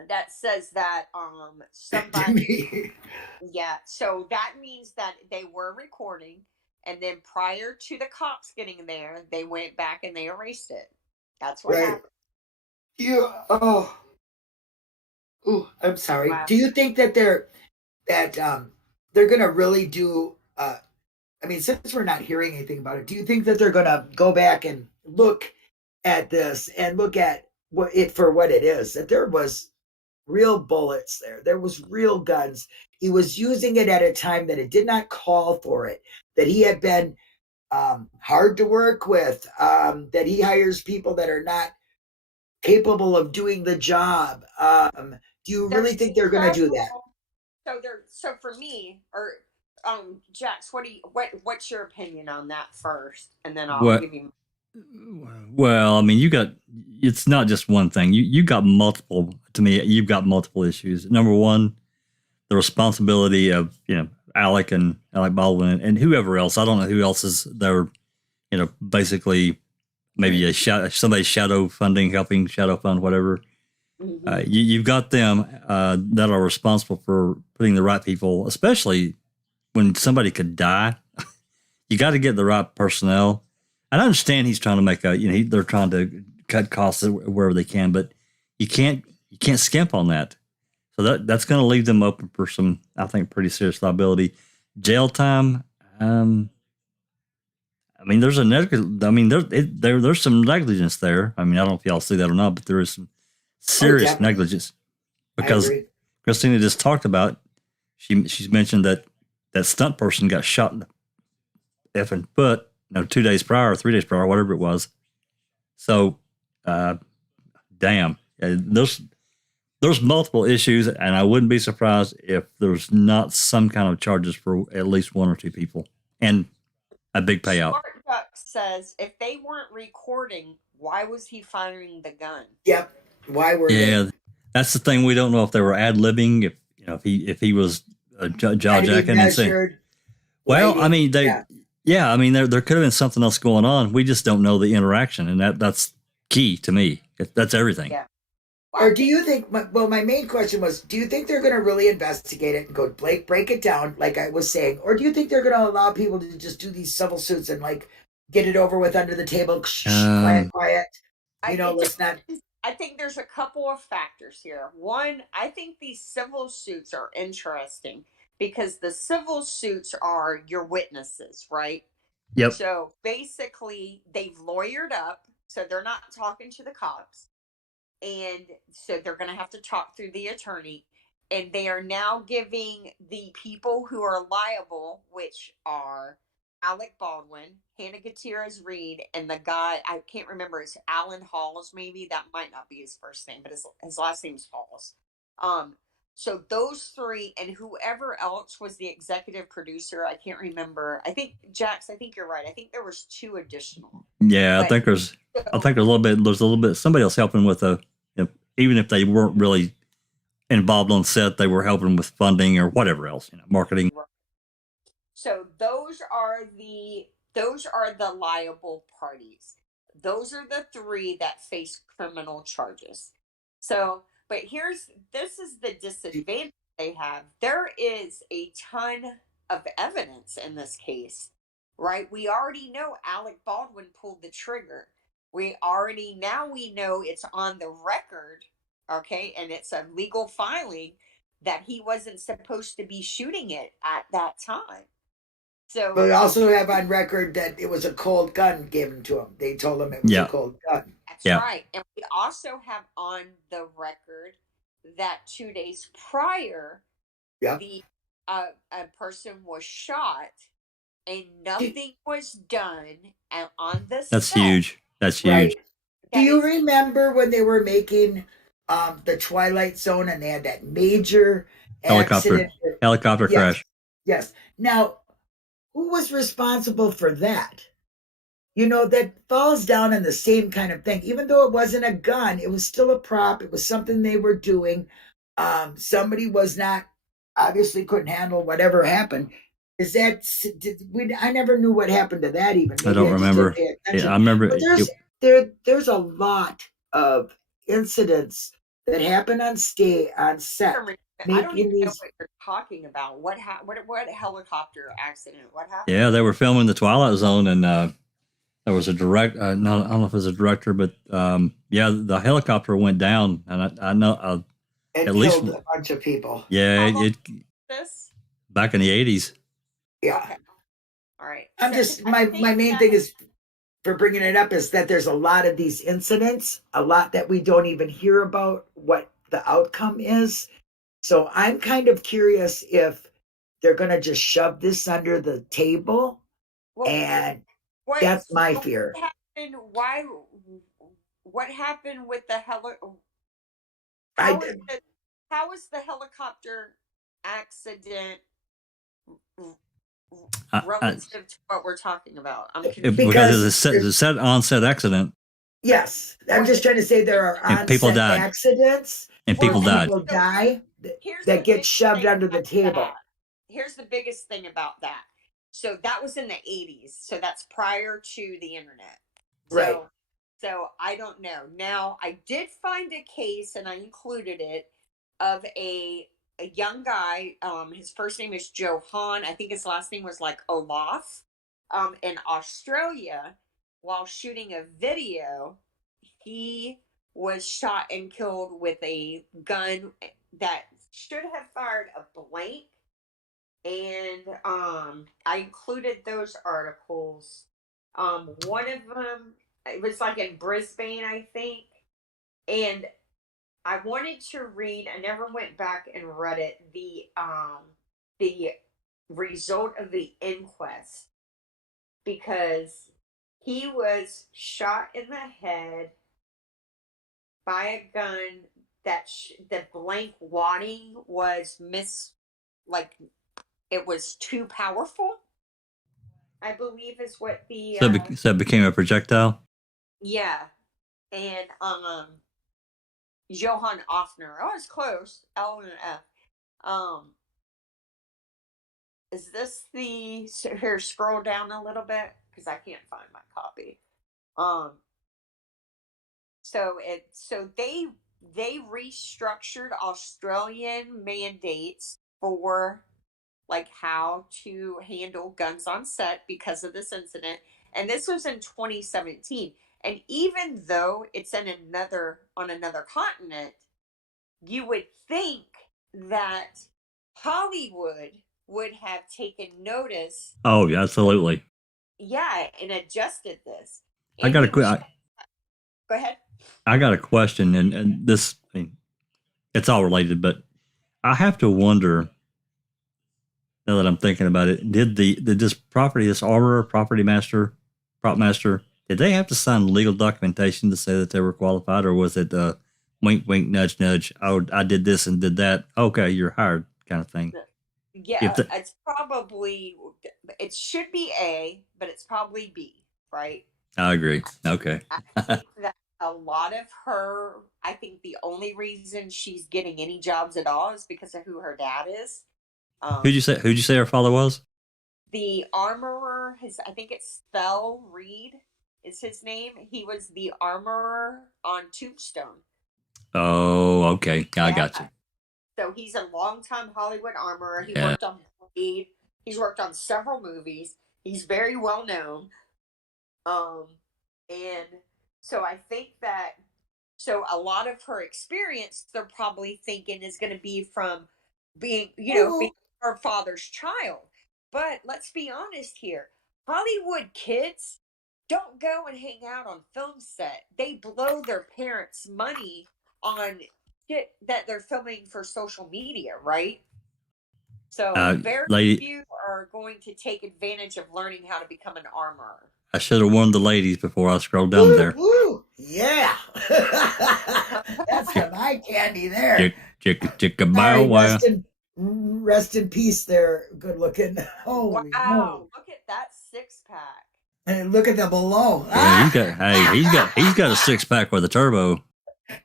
That says that somebody. Yeah, so that means that they were recording. And then prior to the cops getting there, they went back and they erased it. That's what happened. Yeah. Oh, I'm sorry. Wow. Do you think that they're gonna really do? I mean, since we're not hearing anything about it, do you think that they're gonna go back and look at this and look at it for what it is? That there was real bullets there. There was real guns. He was using it at a time that it did not call for it. That he had been hard to work with. That he hires people that are not capable of doing the job. Do you really think they're going to do that? So for me, or Jax, what's your opinion on that first, and then I'll give you. Well, I mean, it's not just one thing. You got multiple. To me, you've got multiple issues. Number one, the responsibility of Alec Baldwin and whoever else. I don't know who else is there. Basically, maybe somebody helping shadow fund, whatever. Mm-hmm. You've got them that are responsible for putting the right people, especially when somebody could die. You got to get the right personnel. And I understand he's trying to make they're trying to cut costs wherever they can, but you can't skimp on that. So that's going to leave them open for some, I think, pretty serious liability. Jail time. I mean, there's there's some negligence there. I mean, I don't know if y'all see that or not, but there is some serious negligence because Christina just talked about. She's mentioned that stunt person got shot in the effing foot. 2 days prior, 3 days prior, whatever it was. So, damn, there's multiple issues, and I wouldn't be surprised if there's not some kind of charges for at least one or two people and a big payout. Smart Duck says if they weren't recording, why was he firing the gun? Yep. Why were they? Yeah, that's the thing. We don't know if they were ad libbing, if he was jaw jacking and saying. Well, I mean, there could have been something else going on. We just don't know the interaction, and that's key to me. That's everything. Yeah. Or do you think? My main question was: do you think they're going to really investigate it and go break it down, like I was saying, or do you think they're going to allow people to just do these civil suits and like get it over with under the table, quiet? Let's not. I think there's a couple of factors here. One, I think these civil suits are interesting because the civil suits are your witnesses, right? Yep. So basically, they've lawyered up, so they're not talking to the cops. And so they're going to have to talk through the attorney. And they are now giving the people who are liable, which are Alec Baldwin, Hannah Gutierrez Reed, and the guy, I can't remember, it's Alan Halls, maybe. That might not be his first name, but his last name's Halls. So those three and whoever else was the executive producer, I can't remember. I think, Jax, I think you're right. I think there was two additional. Yeah, I think there's a little bit, somebody else helping with even if they weren't really involved on set, they were helping with funding or whatever else, marketing. So those are the liable parties. Those are the three that face criminal charges. So, but this is the disadvantage they have. There is a ton of evidence in this case, right? We already know Alec Baldwin pulled the trigger. We know it's on the record, okay? And it's a legal filing that he wasn't supposed to be shooting it at that time. So, but we also have on record that it was a cold gun given to him. They told him it was a cold gun. That's right. And we also have on the record that 2 days prior, a person was shot and nothing was done on the set. That's huge. That's huge. Right. Do you remember when they were making the Twilight Zone and they had that major helicopter crash? Yes. Now, who was responsible for that? That falls down in the same kind of thing. Even though it wasn't a gun, it was still a prop. It was something they were doing. Somebody was not, obviously couldn't handle whatever happened. I never knew what happened to that even. Maybe I don't remember. Yeah, I remember. But there's a lot of incidents that happen on set. I don't even know what you're talking about. What helicopter accident? What happened? Yeah, they were filming The Twilight Zone, and there was a director. I don't know if it was a director, but the helicopter went down, and I know it at killed least a bunch of people. Yeah, this back in the 80s. Yeah. Okay. All right. I'm just my main thing is for bringing it up is that there's a lot of these incidents, a lot that we don't even hear about what the outcome is. So I'm kind of curious if they're going to just shove this under the table, and that's my fear. What happened with the how is the helicopter accident relative to what we're talking about? I'm confused. Because it's a set on-set accident. Yes. I'm just trying to say there are on-set accidents. And people died. People die that get shoved under the table. Here's the biggest thing about that. So that was in the 80s. So that's prior to the internet. Right. So I don't know. Now, I did find a case, and I included it, of a young guy. His first name is Johan. I think his last name was like Olaf. In Australia, while shooting a video, he was shot and killed with a gun that should have fired a blank. And I included those articles. One of them, it was like in Brisbane, I think. And I wanted to read, I never went back and read it, the result of the inquest, because he was shot in the head by a gun the blank wadding was it was too powerful, I believe is what the So it became a projectile. yeah. And Johann Offner. Oh, it's close. L and F. Is this here? Scroll down a little bit because I can't find my copy. So they restructured Australian mandates for like how to handle guns on set because of this incident, and this was in 2017. And even though it's on another continent, you would think that Hollywood would have taken notice. Oh, yeah, absolutely. Yeah, and adjusted this. And go ahead. I got a question, and this, I mean, it's all related, but I have to wonder, now that I'm thinking about it, did this armorer, prop master, did they have to sign legal documentation to say that they were qualified, or was it wink, wink, nudge, nudge? Oh, I did this and did that. Okay, you're hired, kind of thing. Yeah, it's probably, it should be A, but it's probably B, right? I agree. Okay. I think that a lot of I think the only reason she's getting any jobs at all is because of who her dad is. Who'd you say her father was? The armorer, I think it's Thel Reed is his name. He was the armorer on Tombstone. Oh, okay. I got you. So he's a longtime Hollywood armorer. He worked on Blade. He's worked on several movies. He's very well known. And so I think that, so a lot of her experience, they're probably thinking is going to be from being, being her father's child. But let's be honest here. Hollywood kids don't go and hang out on film set. They blow their parents' money on shit that they're filming for social media, right? So very few are going to take advantage of learning how to become an armorer. I should have warned the ladies before I scrolled down there. Woo, yeah. That's some eye candy there. Rest in peace there, good looking. Holy wow, look at that six pack. And look at the below. Yeah, he's got a six pack with a turbo.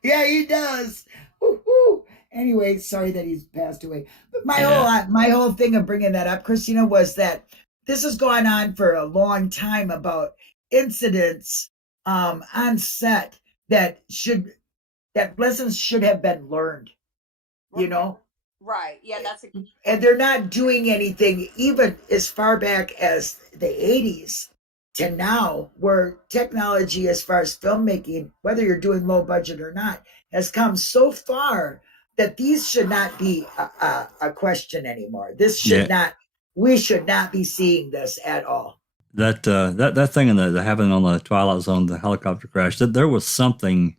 Yeah, he does. Woo-hoo. Anyway, sorry that he's passed away. But my whole thing of bringing that up, Christina, was that this has gone on for a long time about incidents on set that lessons should have been learned. You know? Right. Yeah, and they're not doing anything even as far back as the 80s to now, where technology as far as filmmaking, whether you're doing low budget or not, has come so far that these should not be a question anymore. This should not. We should not be seeing this at all. That thing that happened on the Twilight Zone, the helicopter crash, that there was something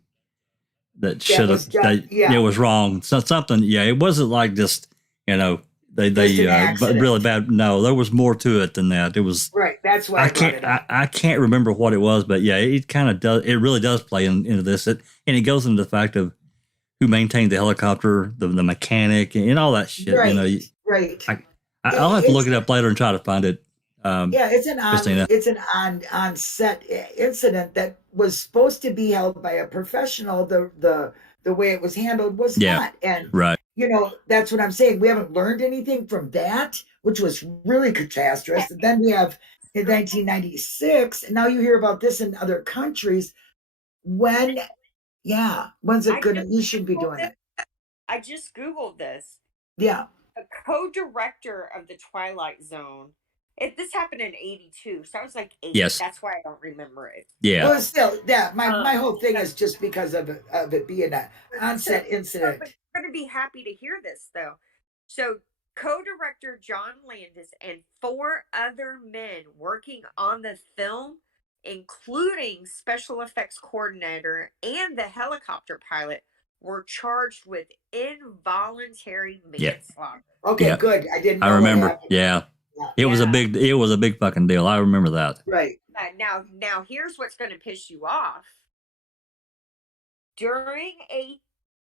that should have it was wrong. So something, it wasn't like just they really bad. No, there was more to it than that. It was right. That's why I can't remember what it was, but it kind of does. It really does play into this, and it goes into the fact of who maintained the helicopter, the mechanic, and all that shit. Right. Right. I'll have to look it up later and try to find it. It's an on set incident that was supposed to be held by a professional. The way it was handled was not, and right. That's what I'm saying. We haven't learned anything from that, which was really catastrophic. And then we have in 1996, and now you hear about this in other countries. When's it gonna? You should be doing it. I just Googled this. Yeah. A co-director of the Twilight Zone. This happened in 82, so I was like 8. Yes. That's why I don't remember it. Yeah. Well, still, my whole thing is just because of it being an on-set incident. I'm going to be happy to hear this, though. So, co-director John Landis and 4 other men working on the film, including special effects coordinator and the helicopter pilot, were charged with involuntary manslaughter. Okay, good. I didn't know. I remember. It was a big fucking deal. I remember that. Right. Now here's what's going to piss you off. During a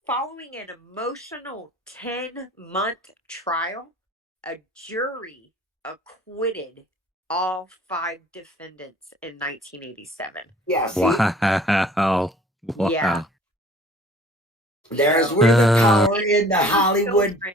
Following an emotional 10-month trial, a jury acquitted all 5 defendants in 1987. Yeah, see? Wow. Wow. Yeah. There's So, where the power in the 2 Hollywood. children,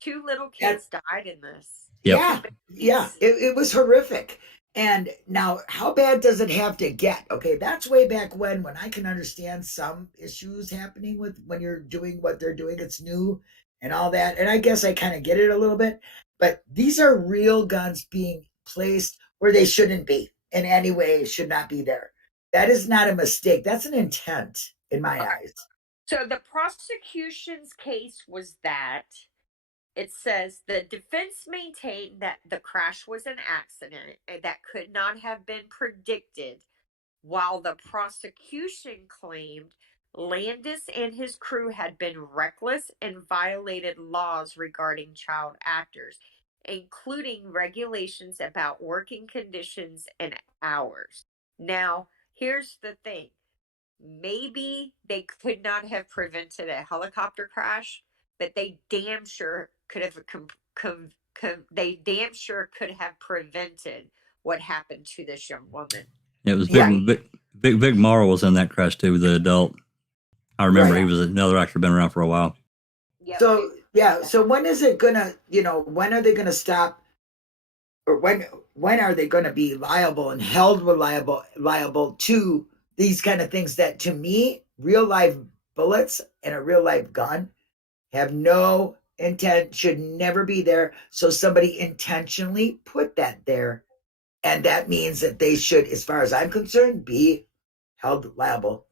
2 little kids died in this. Yep. Yeah, it was horrific. And now, how bad does it have to get? Okay, that's way back when I can understand some issues happening with when you're doing what they're doing. It's new and all that. And I guess I kind of get it a little bit. But these are real guns being placed where they shouldn't be in any way, should not be there. That is not a mistake. That's an intent in my eyes. So the prosecution's case was that it says the defense maintained that the crash was an accident that could not have been predicted, while the prosecution claimed Landis and his crew had been reckless and violated laws regarding child actors, including regulations about working conditions and hours. Now, here's the thing. Maybe they could not have prevented a helicopter crash, but they damn sure could have they damn sure could have prevented what happened to this young woman. It was Vic Morrow was in that crash too, the adult. I remember he was another actor been around for a while. Yep. So so when is it gonna, when are they gonna stop, or when are they gonna be liable and held liable to these kind of things that, to me, real life bullets and a real life gun have no intent, should never be there. So somebody intentionally put that there. And that means that they should, as far as I'm concerned, be held liable.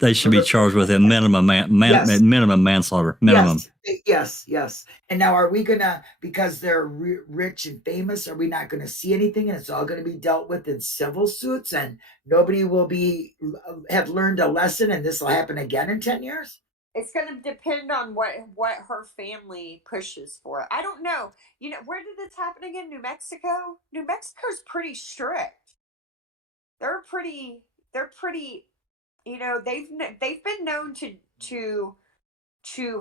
They should be charged with a minimum manslaughter. Minimum. Yes. And now, are we gonna, because they're rich and famous, are we not gonna see anything, and it's all gonna be dealt with in civil suits, and nobody will have learned a lesson, and this will happen again in 10 years? It's going to depend on what her family pushes for. I don't know. Where did this happen again? New Mexico? New Mexico's pretty strict. They're pretty, they've been known to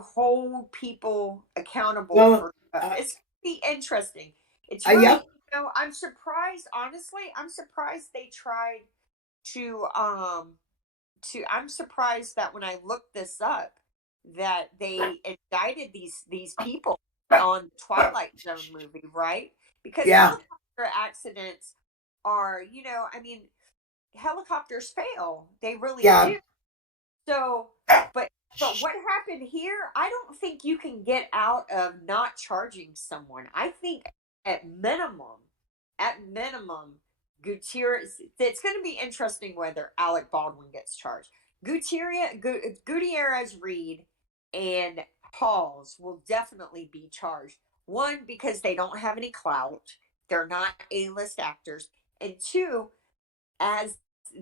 hold people accountable for stuff. It's going to be interesting. It's really, I'm surprised, honestly, I'm surprised they tried I'm surprised that when I looked this up, that they indicted these people on the Twilight Zone movie, right? Because helicopter accidents are, helicopters fail. They really do. So, but what happened here, I don't think you can get out of not charging someone. I think at minimum, Gutierrez, it's going to be interesting whether Alec Baldwin gets charged. Gutierrez, Reed, and Halls will definitely be charged. One, because they don't have any clout. They're not A-list actors. And two, as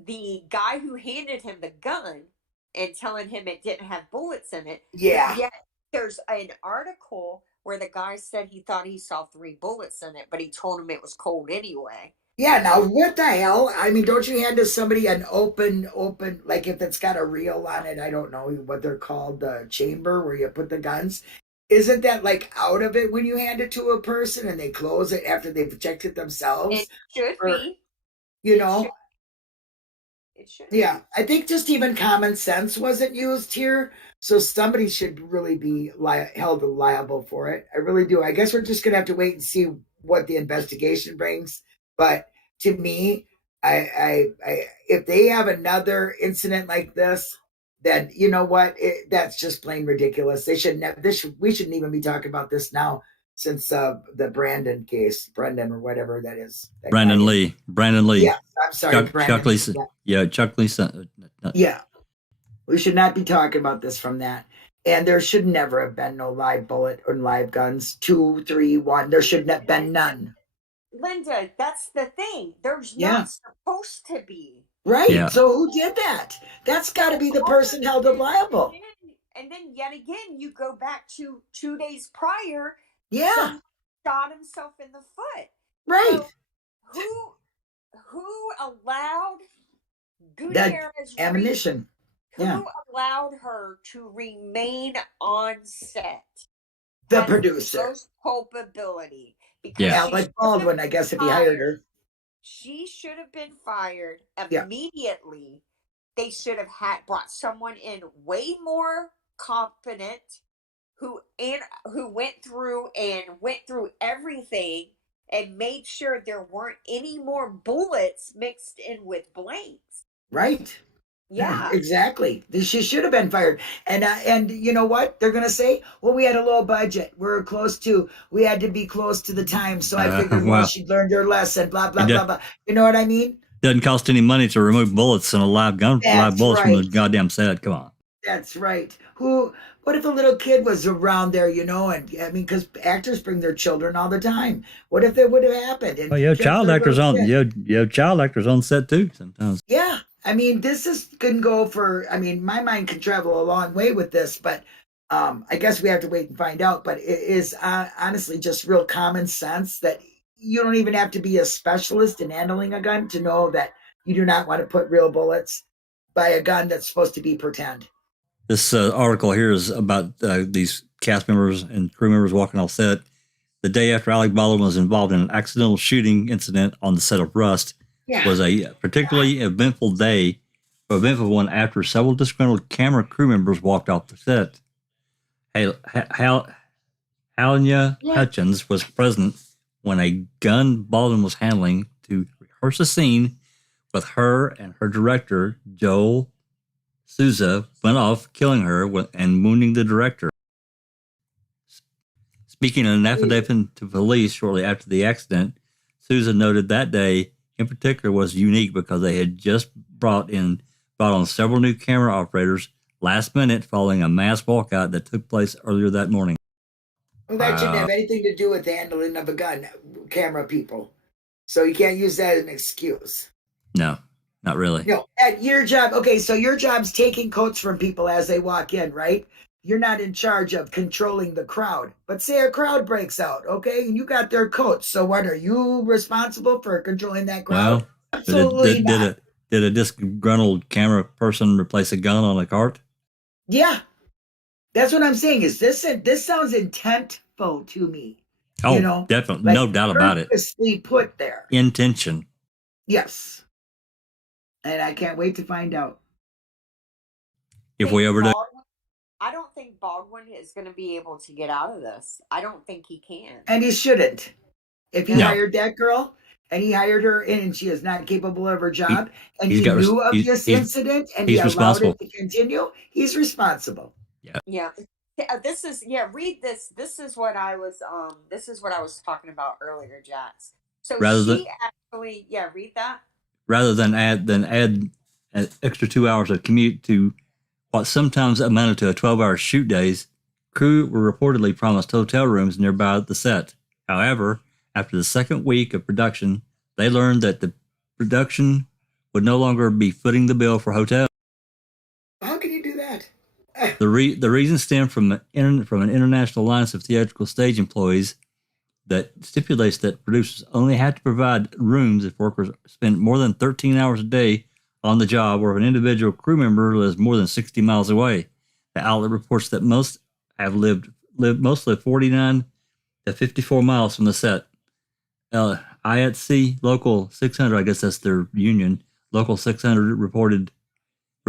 the guy who handed him the gun and telling him it didn't have bullets in it. Yeah. Yet there's an article where the guy said he thought he saw 3 bullets in it, but he told him it was cold anyway. Yeah, now what the hell? I mean, don't you hand to somebody an open, like if it's got a reel on it, I don't know what they're called, the chamber where you put the guns. Isn't that like out of it when you hand it to a person and they close it after they've checked it themselves? It should be. It should. Yeah, I think just even common sense wasn't used here. So somebody should really be held liable for it. I really do. I guess we're just going to have to wait and see what the investigation brings. But to me, I if they have another incident like this, then you know what? That's just plain ridiculous. They shouldn't have this. We shouldn't even be talking about this now, since the Brendan case, Brendan or whatever that is. Brandon Lee. Yeah, I'm sorry, Chuck Lee. Yeah, Chuck Lee. Yeah, we should not be talking about this from that. And there should never have been no live bullet or live guns. 2, 3, 1. There should have been none. Linda, that's the thing. There's not supposed to be. Right. Yeah. So who did that? That's got to be the person held liable. And then yet again, you go back to 2 days prior. Yeah. Someone shot himself in the foot. Right. So who allowed Gutierrez ammunition? Who allowed her to remain on set? The producer. Most culpability. Because Alec Baldwin, I guess, if he hired her. She should have been fired immediately. They should have brought someone in way more competent who went through everything and made sure there weren't any more bullets mixed in with blanks. Right. Yeah. Exactly. She should have been fired. And you know what? They're going to say, well, we had a low budget. We had to be close to the time. So I figured, well, she'd learned her lesson, blah, blah, blah, blah. You know what I mean? Doesn't cost any money to remove bullets and live bullets from the goddamn set. Come on. That's right. What if a little kid was around there, you know? And I mean, because actors bring their children all the time. What if it would have happened? And you have child actors on set too sometimes. Yeah. I mean, this can go for, I mean, my mind can travel a long way with this, but I guess we have to wait and find out. But it is honestly just real common sense that you don't even have to be a specialist in handling a gun to know that you do not want to put real bullets by a gun that's supposed to be pretend. This article here is about these cast members and crew members walking off set the day after Alec Baldwin was involved in an accidental shooting incident on the set of Rust. Was a particularly eventful one after several disgruntled camera crew members walked off the set. Halnya Hutchins was present when a gun Baldwin was handling to rehearse a scene with her and her director, Joel Souza, went off, killing her and wounding the director. Speaking in an affidavit to police shortly after the accident, Souza noted that day in particular was unique because they had just brought on several new camera operators last minute following a mass walkout that took place earlier that morning. Well, that shouldn't have anything to do with the handling of a gun, camera people. So you can't use that as an excuse. No, not really. No, at your job, okay, so your job's taking coats from people as they walk in, right? You're not in charge of controlling the crowd. But say a crowd breaks out, okay, and you got their coats. So what, are you responsible for controlling that crowd? Well, absolutely not. Did a disgruntled camera person replace a gun on a cart? Yeah. That's what I'm saying. Is this sounds intentful to me. Oh, you know, definitely. Like no doubt about it. Purposely put there. Intention. Yes. And I can't wait to find out. If we ever do. I don't think Baldwin is going to be able to get out of this. I don't think he can. And he shouldn't. If he hired that girl and he hired her and she is not capable of her job and he knew of this incident and he allowed it to continue, he's responsible. Yeah. Read this. This is what I was talking about earlier, Jax. So read that. Rather than add an extra 2 hours of commute to what sometimes amounted to a 12-hour shoot days, crew were reportedly promised hotel rooms nearby the set. However, after the second week of production, they learned that the production would no longer be footing the bill for hotels. How can you do that? The reason stemmed from an international alliance of theatrical stage employees that stipulates that producers only have to provide rooms if workers spend more than 13 hours a day on the job, or if an individual crew member lives more than 60 miles away. The outlet reports that most live 49 to 54 miles from the set. IATSE Local 600, I guess that's their union, Local 600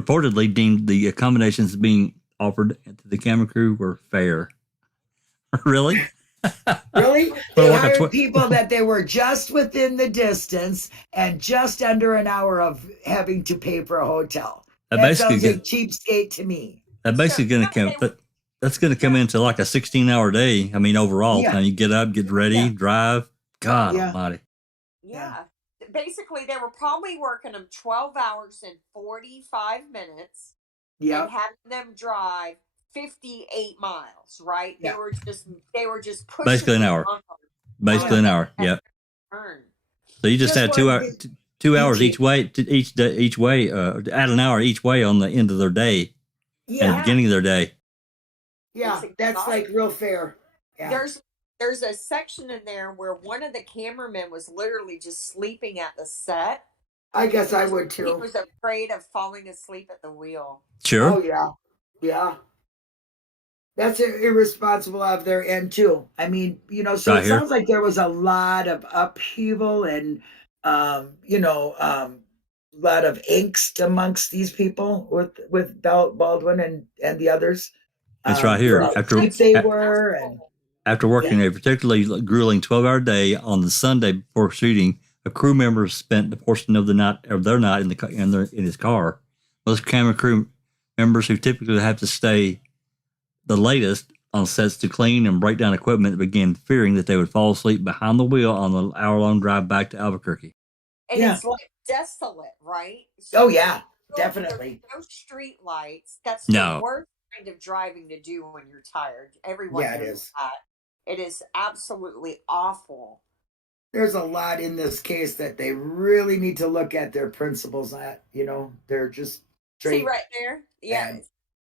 reportedly deemed the accommodations being offered to the camera crew were fair. Really? Really? They hired people that they were just within the distance and just under an hour of having to pay for a hotel. That sounds like cheapskate to me. That's going to come into like a 16-hour day. I mean, overall, time you get up, get ready, drive. God almighty. Yeah. Basically, they were probably working them 12 hours and 45 minutes and having them drive 58 miles, right? They were just pushing basically an hour. Basically an hour. Yeah. So you just had 2 hours each way. Add an hour each way on the end of their day. Yeah. And the beginning of their day. Yeah, that's like real fair. Yeah. There's a section in there where one of the cameramen was literally just sleeping at the set, I guess I would He too. was afraid of falling asleep at the wheel. Sure. Oh yeah, yeah. That's irresponsible of their end too. I mean, so Right it here. sounds like there was a lot of upheaval and, a lot of angst amongst these people with Baldwin and the others. It's right here. For how cheap they were, and After working Yeah. a particularly grueling 12-hour day on the Sunday before shooting, a crew member spent the portion of their night in his car. Most camera crew members who typically have to stay the latest on sets to clean and break down equipment began fearing that they would fall asleep behind the wheel on the hour-long drive back to Albuquerque. And Yeah. it's like desolate, right? Oh yeah, There's definitely. no street lights. That's No. the worst kind of driving to do when you're tired. Everyone Yeah, it knows is. that. It is absolutely awful. There's a lot in this case that they really need to look at their principles at. They're just straight. See right there? Yeah. bad.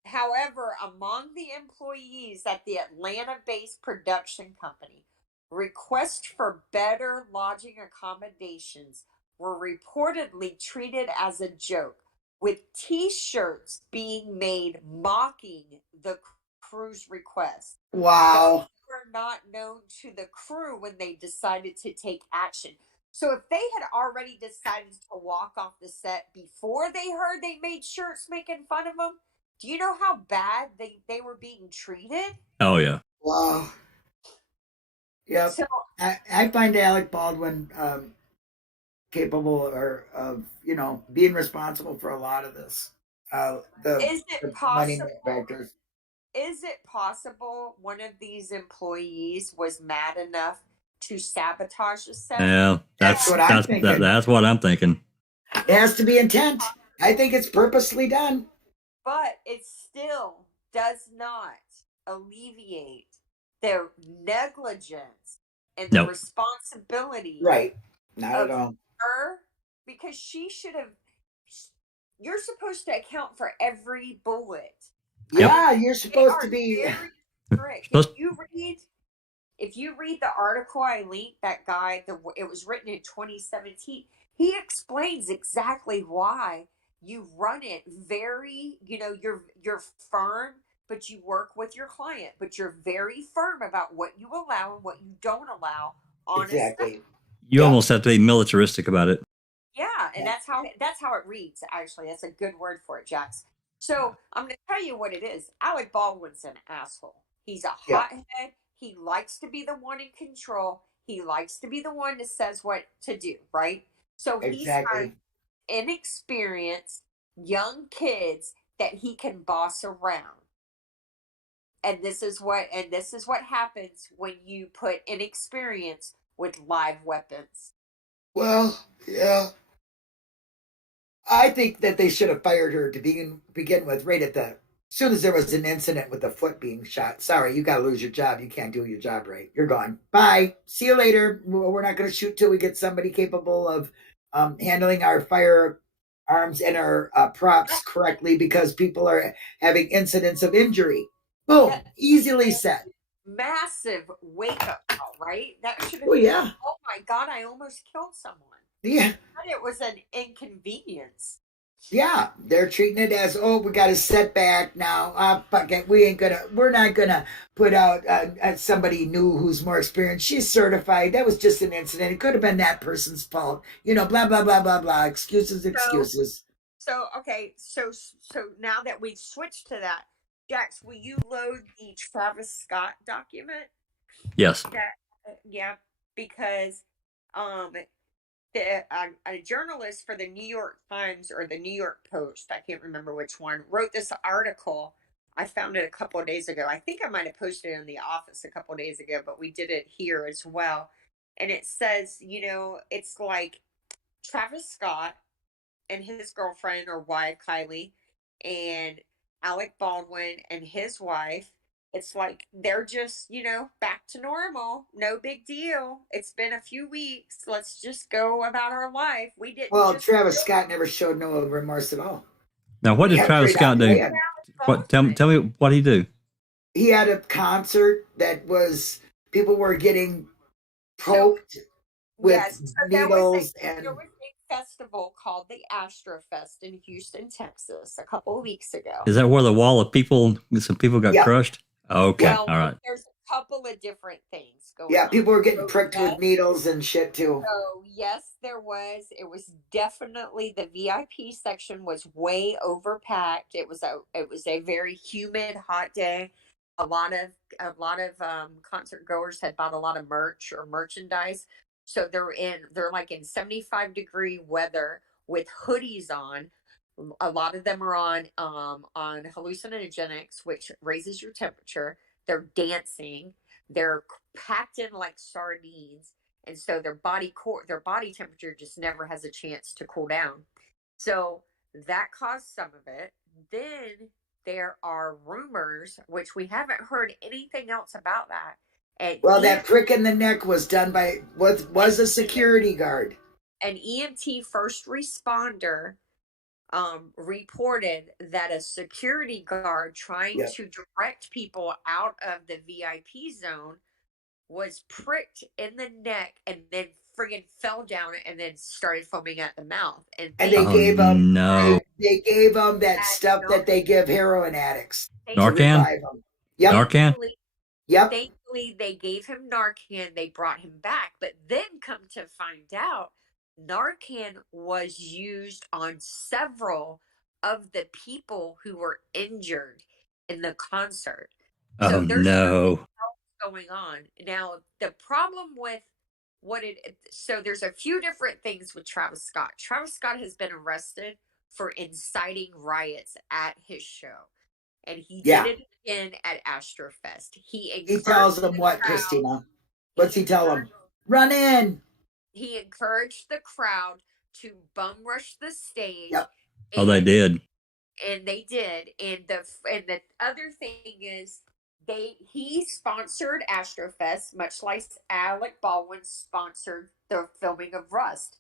However, among the employees at the Atlanta-based production company, requests for better lodging accommodations were reportedly treated as a joke, with T-shirts being made mocking the crew's request. Wow. Those were not known to the crew when they decided to take action. So if they had already decided to walk off the set before they heard they made shirts making fun of them, do you know how bad they were being treated? Oh, yeah. Wow. Yep. So I find Alec Baldwin capable of being responsible for a lot of this. is The it money possible? factors. Is it possible one of these employees was mad enough to sabotage the set? Yeah, That's what I'm thinking. That's what I'm thinking. It has to be intent. I think it's purposely done. But it still does not alleviate their negligence and the No. responsibility Right. Not of at all. her, because she should have. You're supposed to account for every bullet. Yeah, you're They supposed are to be. very strict. If you read the article I linked, that guy, it was written in 2017. He explains exactly why you run it very, you're firm, but you work with your client, but you're very firm about what you allow and what you don't allow on a set. Exactly. You almost have to be militaristic about it. Yeah, and that's how it reads. Actually, that's a good word for it, Jax. So I'm going to tell you what it is. Alec Baldwin's an asshole. He's a hothead. He likes to be the one in control. He likes to be the one that says what to do, right? So he's got inexperienced young kids that he can boss around. And this is what happens when you put inexperience with live weapons. Well, yeah. I think that they should have fired her to begin with, right at as soon as there was an incident with the foot being shot. Sorry, you got to lose your job. You can't do your job right. You're gone. Bye. See you later. We're not going to shoot till we get somebody capable of handling our firearms and our props correctly, because people are having incidents of injury. Boom. Easily said. Massive wake-up call, right? That should have been, oh my God, I almost killed someone. Yeah. But it was an inconvenience. Yeah, they're treating it as, we got a setback now. Fuck it, we're not gonna put out somebody new who's more experienced. She's certified. That was just an incident. It could have been that person's fault. Blah blah blah blah blah. Excuses. So now that we've switched to that, Jax, will you load the Travis Scott document? Yes. Yeah, because a journalist for the New York Times or the New York Post, I can't remember which one, wrote this article. I found it a couple of days ago. I think I might have posted it in the office a couple of days ago, but we did it here as well. And it says, it's like Travis Scott and his girlfriend or wife, Kylie, and Alec Baldwin and his wife. It's like they're just, back to normal. No big deal. It's been a few weeks. Let's just go about our life. We didn't. Well, Travis Scott never showed no remorse at all. Now, what did Travis Scott do? Tell me what he do. He had a concert that was, people were getting poked with needles, and there was a festival called the Astrofest in Houston, Texas, a couple of weeks ago. Is that where the wall of people, some people got crushed? Okay, Well, all right. there's a couple of different things going on. Yeah, people were getting pricked with needles and shit too. So yes, there was. It was definitely, the VIP section was way overpacked. It was a very humid, hot day. A lot of concert goers had bought a lot of merch or merchandise. So they're like in 75-degree weather with hoodies on. A lot of them are on hallucinogenics, which raises your temperature. They're dancing. They're packed in like sardines, and so their body temperature just never has a chance to cool down. So that caused some of it. Then there are rumors, which we haven't heard anything else about that. And that prick in the neck was done by was a security guard. An EMT first responder reported that a security guard trying to direct people out of the VIP zone was pricked in the neck and then friggin' fell down and then started foaming at the mouth. And they gave him that stuff that they give heroin addicts. Narcan? Yep. Narcan? Yep. Thankfully, they gave him Narcan. They brought him back. But then come to find out, Narcan was used on several of the people who were injured in the concert. So there's going on. Now, the problem with so there's a few different things with Travis Scott. Travis Scott has been arrested for inciting riots at his show. And he did it again at Astrofest. He tells them what, Christina? What's he tell them? Run in. He encouraged the crowd to bum rush the stage. Yep. Oh, they did. And they did. And the other thing is, he sponsored Astrofest, much like Alec Baldwin sponsored the filming of Rust.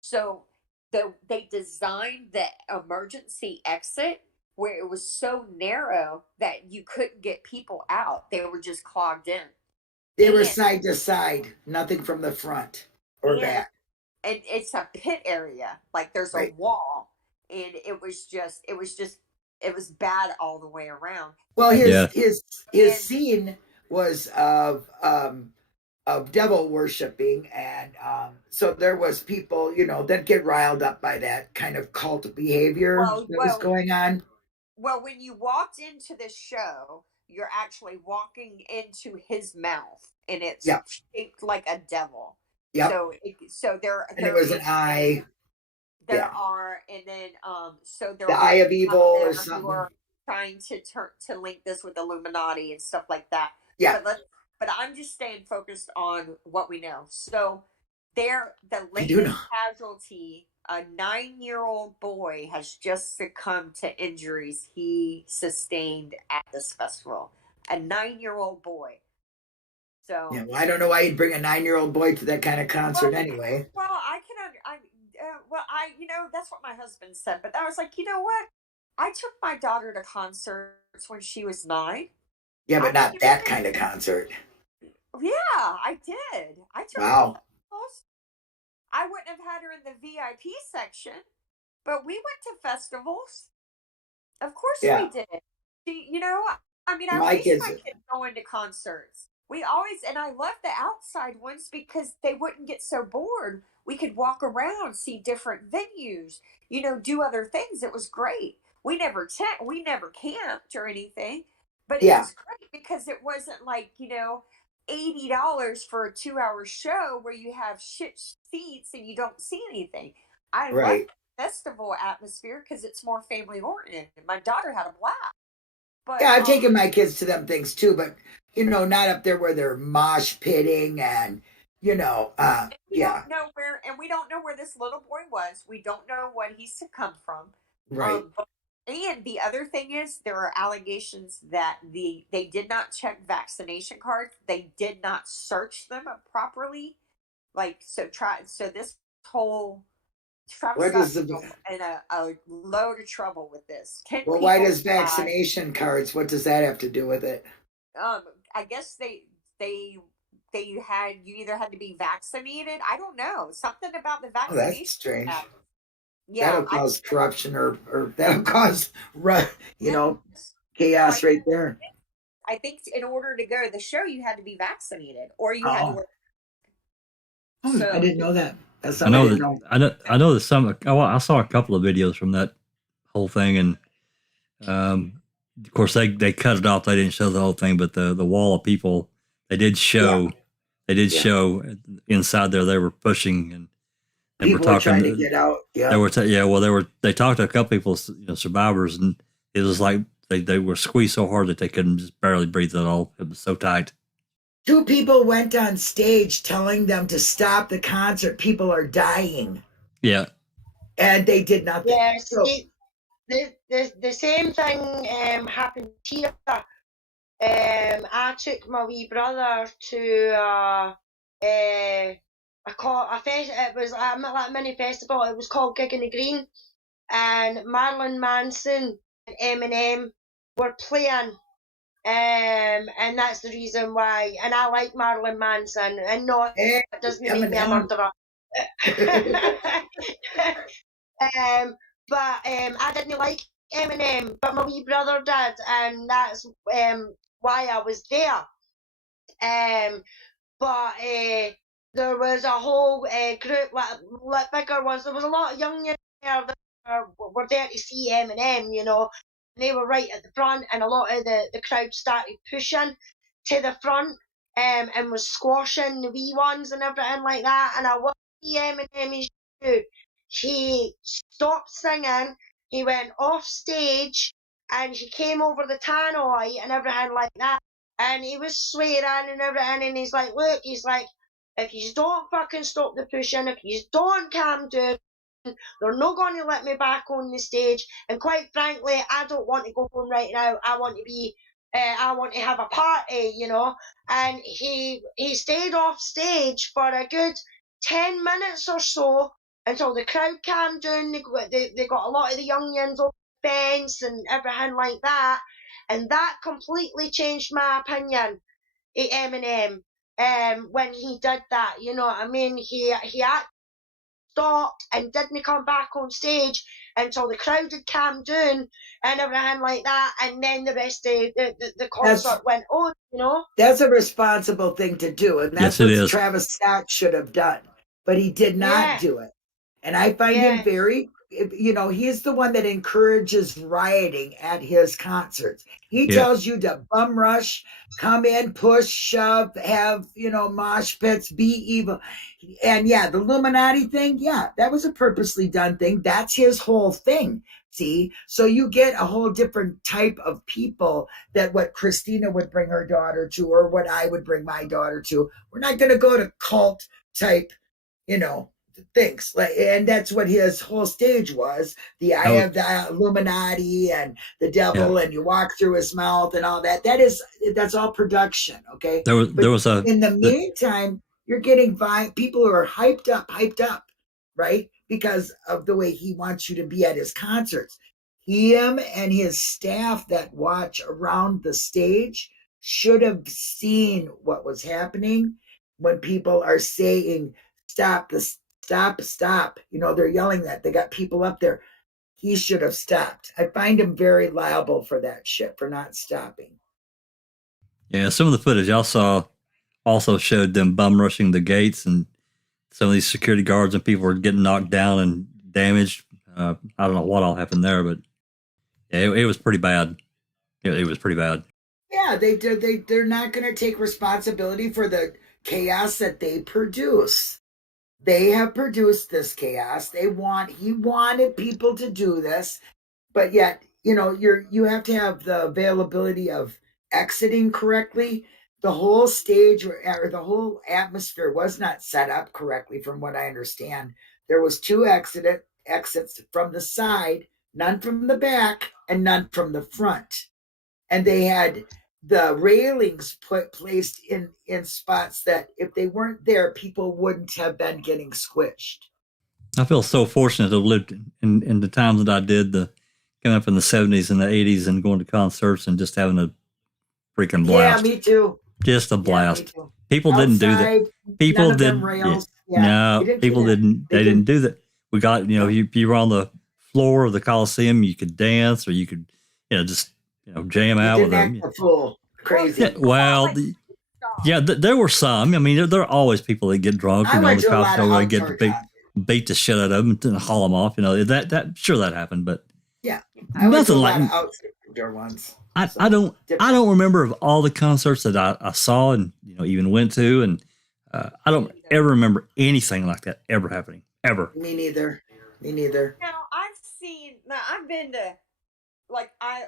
So they designed the emergency exit where it was so narrow that you couldn't get people out. They were just clogged in. They were side to side, nothing from the front or back. And it's a pit area, like there's a wall, and it was bad all the way around. Well, his scene was of devil worshiping, and so there was people, that get riled up by that kind of cult behavior that was going on. Well, when you walked into the show, you're actually walking into his mouth, and it's shaped like a devil. Yep. So there it was an eye. There are, and then so there the are eye of evil or something. Who are trying to link this with Illuminati and stuff like that. Yeah. But I'm just staying focused on what we know. So the latest casualty, a 9-year-old boy, has just succumbed to injuries he sustained at this festival. A 9-year-old boy. So I don't know why you'd bring a 9-year-old boy to that kind of concert anyway. Well, that's what my husband said. But I was like, you know what? I took my daughter to concerts when she was 9. Yeah, but not that kind of concert. Yeah, I did. I took her to festivals. I wouldn't have had her in the VIP section, but we went to festivals. Of course we did. I raised my kids going to concerts. We always, and I loved the outside ones because they wouldn't get so bored. We could walk around, see different venues, do other things. It was great. We never camped or anything, but it was great because it wasn't like, $80 for a 2-hour show where you have shit seats and you don't see anything. I love the festival atmosphere because it's more family oriented. My daughter had a blast. But, I've taken my kids to them things too, but not up there where they're mosh pitting and we don't know where this little boy was. We don't know what he succumbed from. Right. And the other thing is, there are allegations that they did not check vaccination cards. They did not search them properly. So this whole Travis Scott in a load of trouble with this. Well, why does vaccination cards? What does that have to do with it? I guess they you either had to be vaccinated. I don't know, something about the Oh, vaccination. that's strange. Yeah, That'll cause corruption or that'll cause, chaos right there. I think in order to go to the show, you had to be vaccinated, or you had to wear. I didn't know that. That's I know something I didn't know. I know that some. I saw a couple of videos from that whole thing, and of course they cut it off. They didn't show the whole thing, but the wall of people they did show. Yeah. They did show inside there. They were pushing and people were trying to get out. Yeah, they talked to a couple people, survivors, and it was like they were squeezed so hard that they couldn't just barely breathe at all. It was so tight. 2 people went on stage telling them to stop the concert. People are dying. Yeah. And they did nothing. Yeah, the same thing happened here. I took my wee brother to it was a mini festival. It was called Gig in the Green, and Marilyn Manson and Eminem were playing. And that's the reason why. And I like Marilyn Manson, and not it doesn't make me a murderer. But I didn't like Eminem, but my wee brother did, and that's why I was there. But there was a whole group, like bigger ones. There was a lot of young there that were there to see Eminem, And they were right at the front, and a lot of the crowd started pushing to the front and was squashing the wee ones and everything like that. And I watched Eminem show. He stopped singing, he went off stage, and he came over the tannoy and everything like that. And he was swearing and everything, and he's like, look, if you don't fucking stop the pushing, if you don't calm down, they're not going to let me back on the stage. And quite frankly, I don't want to go home right now. I want to have a party, And he stayed off stage for a good 10 minutes or so until the crowd calmed down. They got a lot of the youngins over the fence and everything like that. And that completely changed my opinion of Eminem when he did that. You know what I mean? He stopped and didn't come back on stage until the crowd had calmed down and everything like that, and then the rest of the concert went on, That's a responsible thing to do, and that's what Travis Scott should have done, but he did not do it. And I find him very, he's the one that encourages rioting at his concerts. He tells you to bum rush, come in, push, shove, have, mosh pits, be evil. And the Illuminati thing, that was a purposely done thing. That's his whole thing. See, so you get a whole different type of people that what Christina would bring her daughter to, or what I would bring my daughter to. We're not going to go to cult type, things, and that's what his whole stage was. The eye of the Illuminati and the devil, and you walk through his mouth and all that. That's all production. Okay. In the meantime, you're getting people who are hyped up, right? Because of the way he wants you to be at his concerts. Him and his staff that watch around the stage should have seen what was happening when people are saying, stop. They're yelling that. They got people up there. He should have stopped. I find him very liable for that shit, for not stopping. Yeah, some of the footage I saw also showed them bum rushing the gates, and some of these security guards and people were getting knocked down and damaged. I don't know what all happened there, but it was pretty bad. It was pretty bad. Yeah, they're not going to take responsibility for the chaos that they produce. They have produced this chaos. He wanted people to do this, but yet, you have to have the availability of exiting correctly. The whole stage or the whole atmosphere was not set up correctly, from what I understand. There was 2 exits from the side, none from the back, and none from the front. And they had the railings placed in spots that if they weren't there, people wouldn't have been getting squished. I feel so fortunate to have lived in the times that I did, coming up in the 70s and the 80s and going to concerts and just having a freaking blast. Yeah, me too. Just a blast. Me too. People didn't do that. People none of did. them rails. Yeah, No, we didn't do people that. didn't. They didn't do that. We got, if you were on the floor of the Coliseum, you could dance, or you could, just jam You out with didn't them. act a fool. Crazy. Yeah, well, there were some. I mean, there are always people that get drunk. I went the to a lot cops of go and outdoor get beat the shit out of them and haul them off. That sure that happened, but yeah, I went to a nothing lot like. of outdoor ones. I don't remember of all the concerts that I saw and even went to, and I don't ever remember anything like that ever happening ever. Me neither. Now I've been to I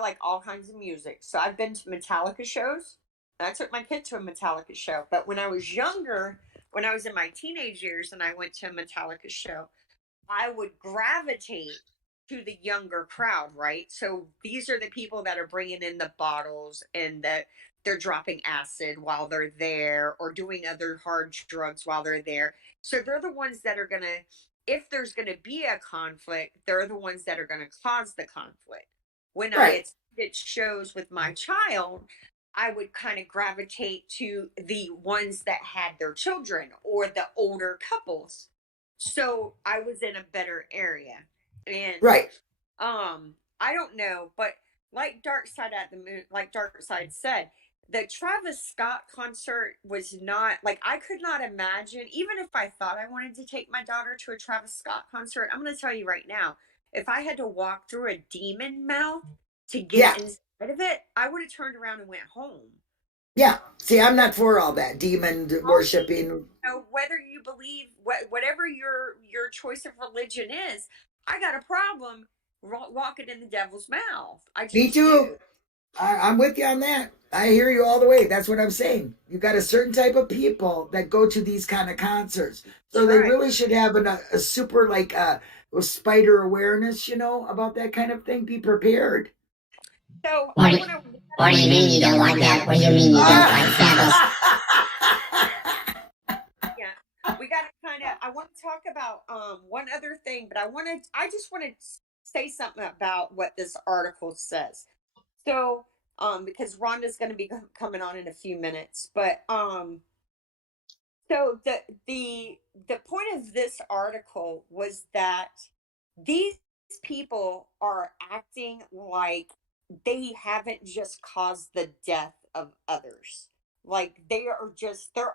like all kinds of music, so I've been to Metallica shows. And I took my kid to a Metallica show, but when I was younger, when I was in my teenage years, and I went to a Metallica show, I would gravitate to the younger crowd, right? So these are the people that are bringing in the bottles and that they're dropping acid while they're there or doing other hard drugs while they're there. So they're the ones that are going to, if there's going to be a conflict, they're the ones that are going to cause the conflict. When I attended shows with my child, I would kind of gravitate to the ones that had their children or the older couples. So I was in a better area. And I don't know, but like Dark Side said, the Travis Scott concert was not I could not imagine, even if I thought I wanted to take my daughter to a Travis Scott concert. I'm going to tell you right now, if I had to walk through a demon mouth to get inside of it, I would have turned around and went home. Yeah. See, I'm not for all that demon worshiping. Whether you believe whatever your choice of religion is, I got a problem walking in the devil's mouth. Me too. I'm with you on that. I hear you all the way. That's what I'm saying. You got a certain type of people that go to these kind of concerts. So they really should have a super spider awareness, about that kind of thing. Be prepared. So what do you mean you don't want that? What do you mean you don't like devils? Yeah, we got to I want to talk about one other thing, but I just want to say something about what this article says. So, because Rhonda's going to be coming on in a few minutes, but so the point of this article was that these people are acting like they haven't just caused the death of others. Like they're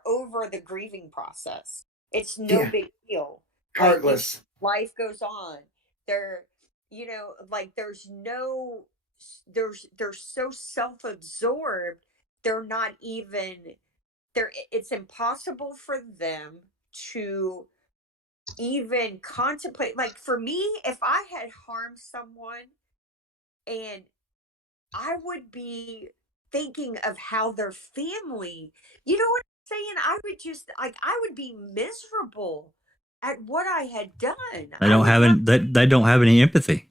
over the grieving process. It's no big deal. Heartless. Life goes on. They're they're so self-absorbed. It's impossible for them to even contemplate. Like for me, if I had harmed someone, and I would be thinking of how their family, you know what I'm saying? I would just I would be miserable at what I had done. They don't have any empathy.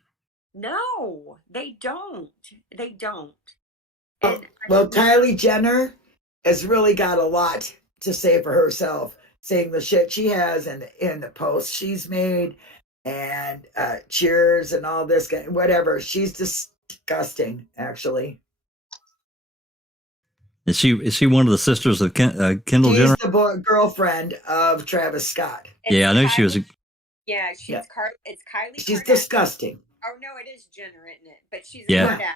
No, they don't. They don't. Well, Kylie Jenner has really got a lot to say for herself, saying the shit she has and the posts she's made and cheers and all this, whatever. She's disgusting, actually. Is she one of the sisters of Kendall Jenner? She's the girlfriend of Travis Scott. I know she was. It's Kylie. She's disgusting. Oh no, it is Jenner, isn't it? But she's a Kardashian.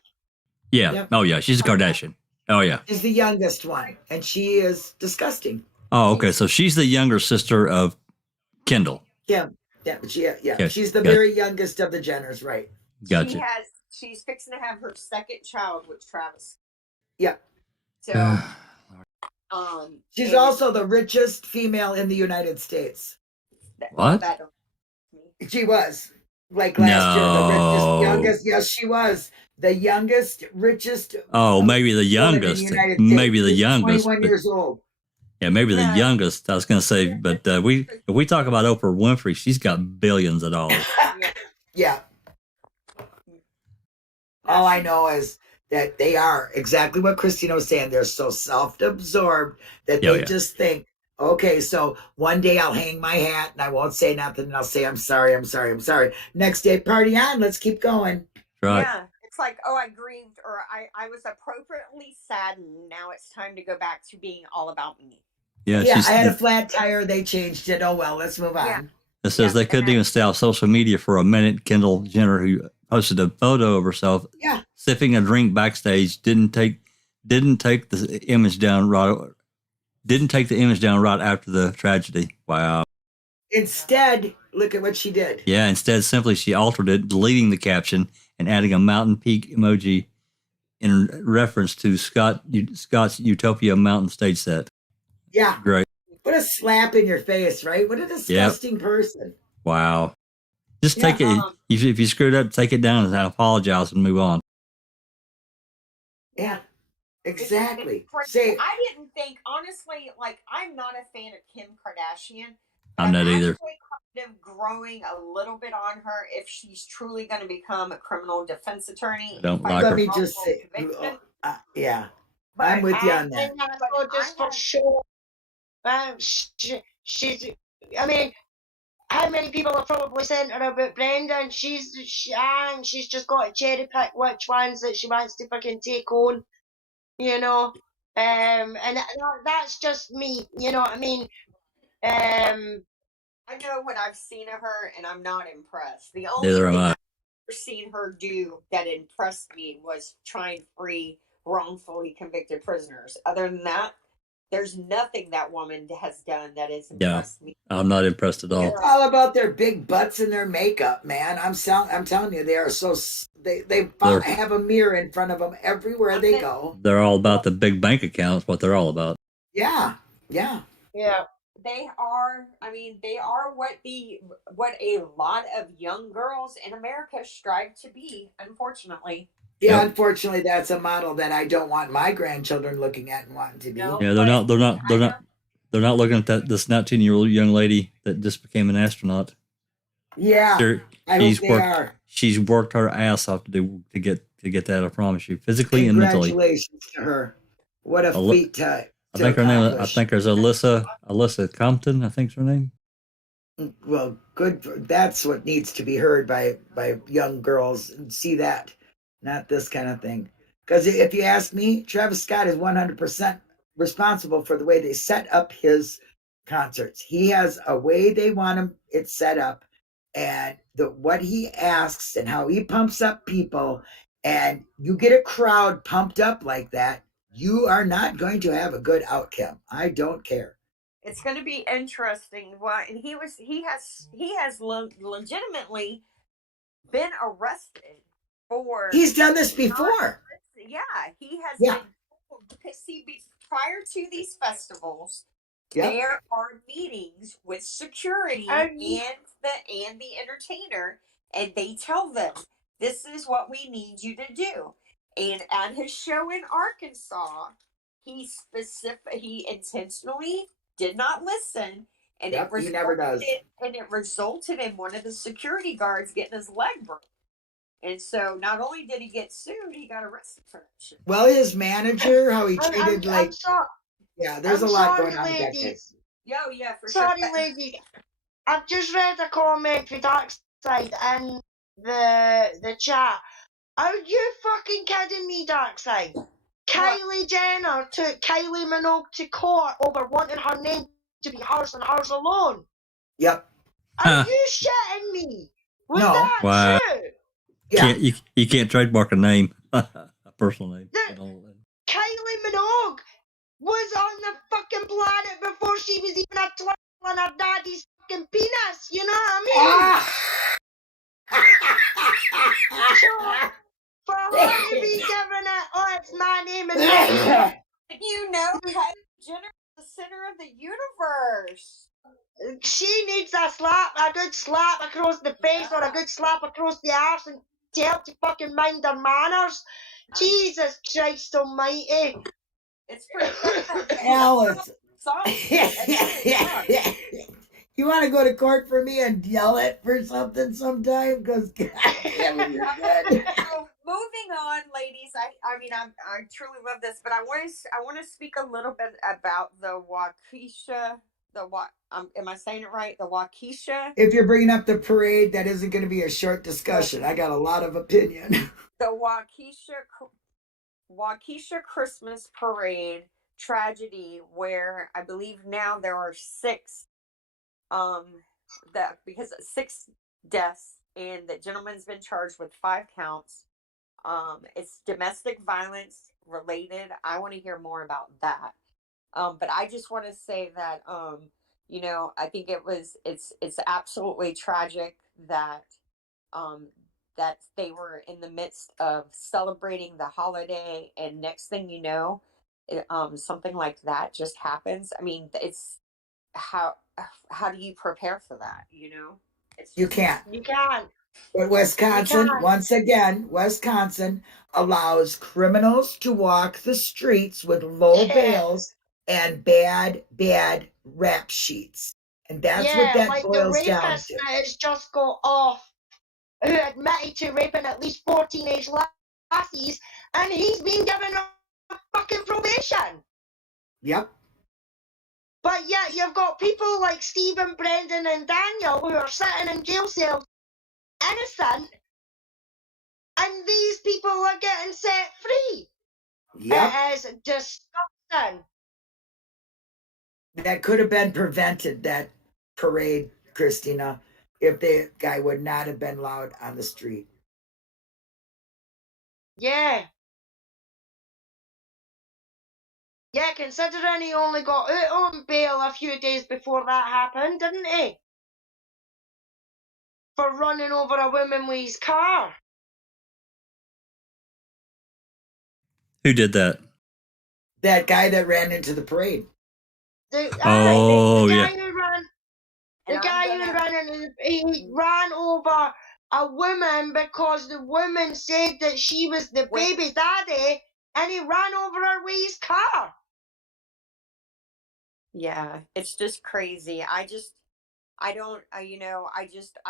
Yeah. Yep. Oh yeah, she's a Kardashian. Oh yeah. She's the youngest one, and she is disgusting. Oh, okay. So she's the younger sister of Kendall. Yeah. She's the very youngest of the Jenners, right? Gotcha. She's fixing to have her second child with Travis. Yeah. So, she's also the richest female in the United States. What? She was last year, the richest, youngest. Yes, she was the youngest, richest. Oh, maybe the youngest. Maybe the youngest. 21 years old. Yeah, maybe the youngest. I was going to say, but if we talk about Oprah Winfrey, she's got billions of dollars. Yeah. All I know is that they are exactly what Christina was saying. They're so self-absorbed that they just think, okay, so one day I'll hang my hat and I won't say nothing and I'll say, I'm sorry. Next day, party on. Let's keep going. Right. Yeah. It's like, oh, I grieved, or I was appropriately saddened. Now it's time to go back to being all about me. Yeah, I had a flat tire. They changed it. Oh, well, let's move on. Yeah. It says they couldn't even stay off social media for a minute. Kendall Jenner, who posted a photo of herself sipping a drink backstage, didn't take the image down right after the tragedy. Wow. Instead, look at what she did. Yeah, instead simply she altered it, deleting the caption and adding a mountain peak emoji in reference to Scott's Utopia mountain stage set. Yeah. Great. What a slap in your face, right? What a disgusting person. Wow. Just take it. If you screwed up, take it down and apologize and move on. Yeah, exactly. I didn't think, honestly, like, I'm not a fan of Kim Kardashian. I'm not either. Kind of growing a little bit on her if she's truly going to become a criminal defense attorney. Let me just say, yeah, I'm with you on that. Just for sure. She's. I mean, how many people have probably sent her about Brenda, and she's just got to cherry pick which ones that she wants to fucking take on, you know. And that's just me, you know what I mean. I know what I've seen of her, and I'm not impressed. The only Neither thing am I. I've ever seen her do that impressed me was try and free wrongfully convicted prisoners. Other than that, there's nothing that woman has done that has impressed me. I'm not impressed at all. It's all about their big butts and their makeup, man. I'm telling you, they are so they have a mirror in front of them everywhere they go. They're all about the big bank accounts. What they're all about. Yeah. They are. I mean, they are what a lot of young girls in America strive to be. Unfortunately. Yeah, unfortunately, that's a model that I don't want my grandchildren looking at and wanting to be. Yeah, they're not looking at this 19-year-old young lady that just became an astronaut. Yeah, she's worked her ass off to get that. I promise you, physically and mentally. Congratulations to her. What a feat to I think her name. I think there's Alyssa Compton. I think's her name. Well, good. That's what needs to be heard by young girls and see that. Not this kind of thing. Because if you ask me, Travis Scott is 100% responsible for the way they set up his concerts. He has a way they want it set up, and what he asks and how he pumps up people, and you get a crowd pumped up like that, you are not going to have a good outcome. I don't care. It's going to be interesting. Why? And he has legitimately been arrested. He's done this before. Yeah, he has been, because prior to these festivals, there are meetings with security and the entertainer, and they tell them, this is what we need you to do. And at his show in Arkansas, he intentionally did not listen, and he never does. And it resulted in one of the security guards getting his leg broken. And so, not only did he get sued, he got arrested for that shit. Well, his manager, how he treated there's a lot going on. Ladies. Yeah, for sure. Sorry, ladies. I've just read a comment for Darkside in the chat. Are you fucking kidding me, Darkside? Kylie Jenner took Kylie Minogue to court over wanting her name to be hers and hers alone. Yep. Are you shitting me? Was No. that true? Yeah. You can't trademark a name, a personal name. Kylie Minogue was on the fucking planet before she was even a twinkle in her daddy's fucking penis. You know what I mean? For her to be giving it, it's my name and you know, Kylie Jenner is the center of the universe. She needs a good slap across the face or a good slap across the arse and to help to fucking mind their manners. Jesus Christ almighty. It's pretty good. Alice. You want to go to court for me and yell it for something sometime? Because moving on, ladies. I truly love this, but I want to speak a little bit about the Waukesha am I saying it right? The Waukesha. If you're bringing up the parade, that isn't going to be a short discussion. I got a lot of opinion. The Waukesha Christmas parade tragedy, where I believe now there are 6 because 6 deaths, and the gentleman's been charged with 5 counts. It's domestic violence related. I want to hear more about that. But I just want to say that I think it's absolutely tragic that that they were in the midst of celebrating the holiday, and next thing you know, something like that just happens. I mean, it's how do you prepare for that? It's You just, can't. You can't. But Wisconsin, once again, Wisconsin allows criminals to walk the streets with low bails and bad rap sheets. And that's what that like the boils down rapist to. that has just got off, who admitted to raping at least 4 teenage lassies, and he's been given a fucking probation. Yep. But yet you've got people like Stephen, Brendan, and Daniel who are sitting in jail cells innocent, and these people are getting set free. Yep. It is disgusting. That could have been prevented, that parade, Christina, if the guy would not have been allowed on the street. Yeah. Yeah, considering he only got out on bail a few days before that happened, didn't he? For running over a woman with his car. Who did that? That guy that ran into the parade. The Yeah. guy who ran he ran over a woman because the woman said that she was the baby daddy, and he ran over her with his car. Yeah, it's just crazy. I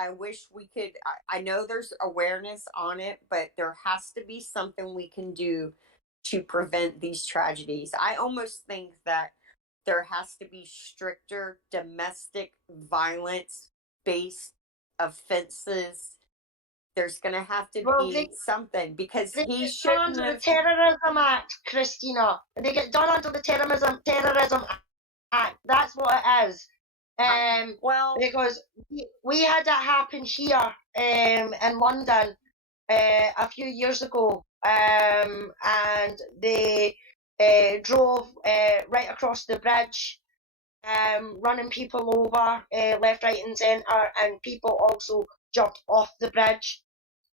wish we could. I know there's awareness on it, but there has to be something we can do to prevent these tragedies. I almost think that there has to be stricter domestic violence based offenses. There's going to have to be something, because he shouldn't under have. the Terrorism Act, Christina. They get done under the Terrorism Act. That's what it is. Because we had that happen here in London a few years ago, and they drove right across the bridge, running people over left, right, and centre, and people also jumped off the bridge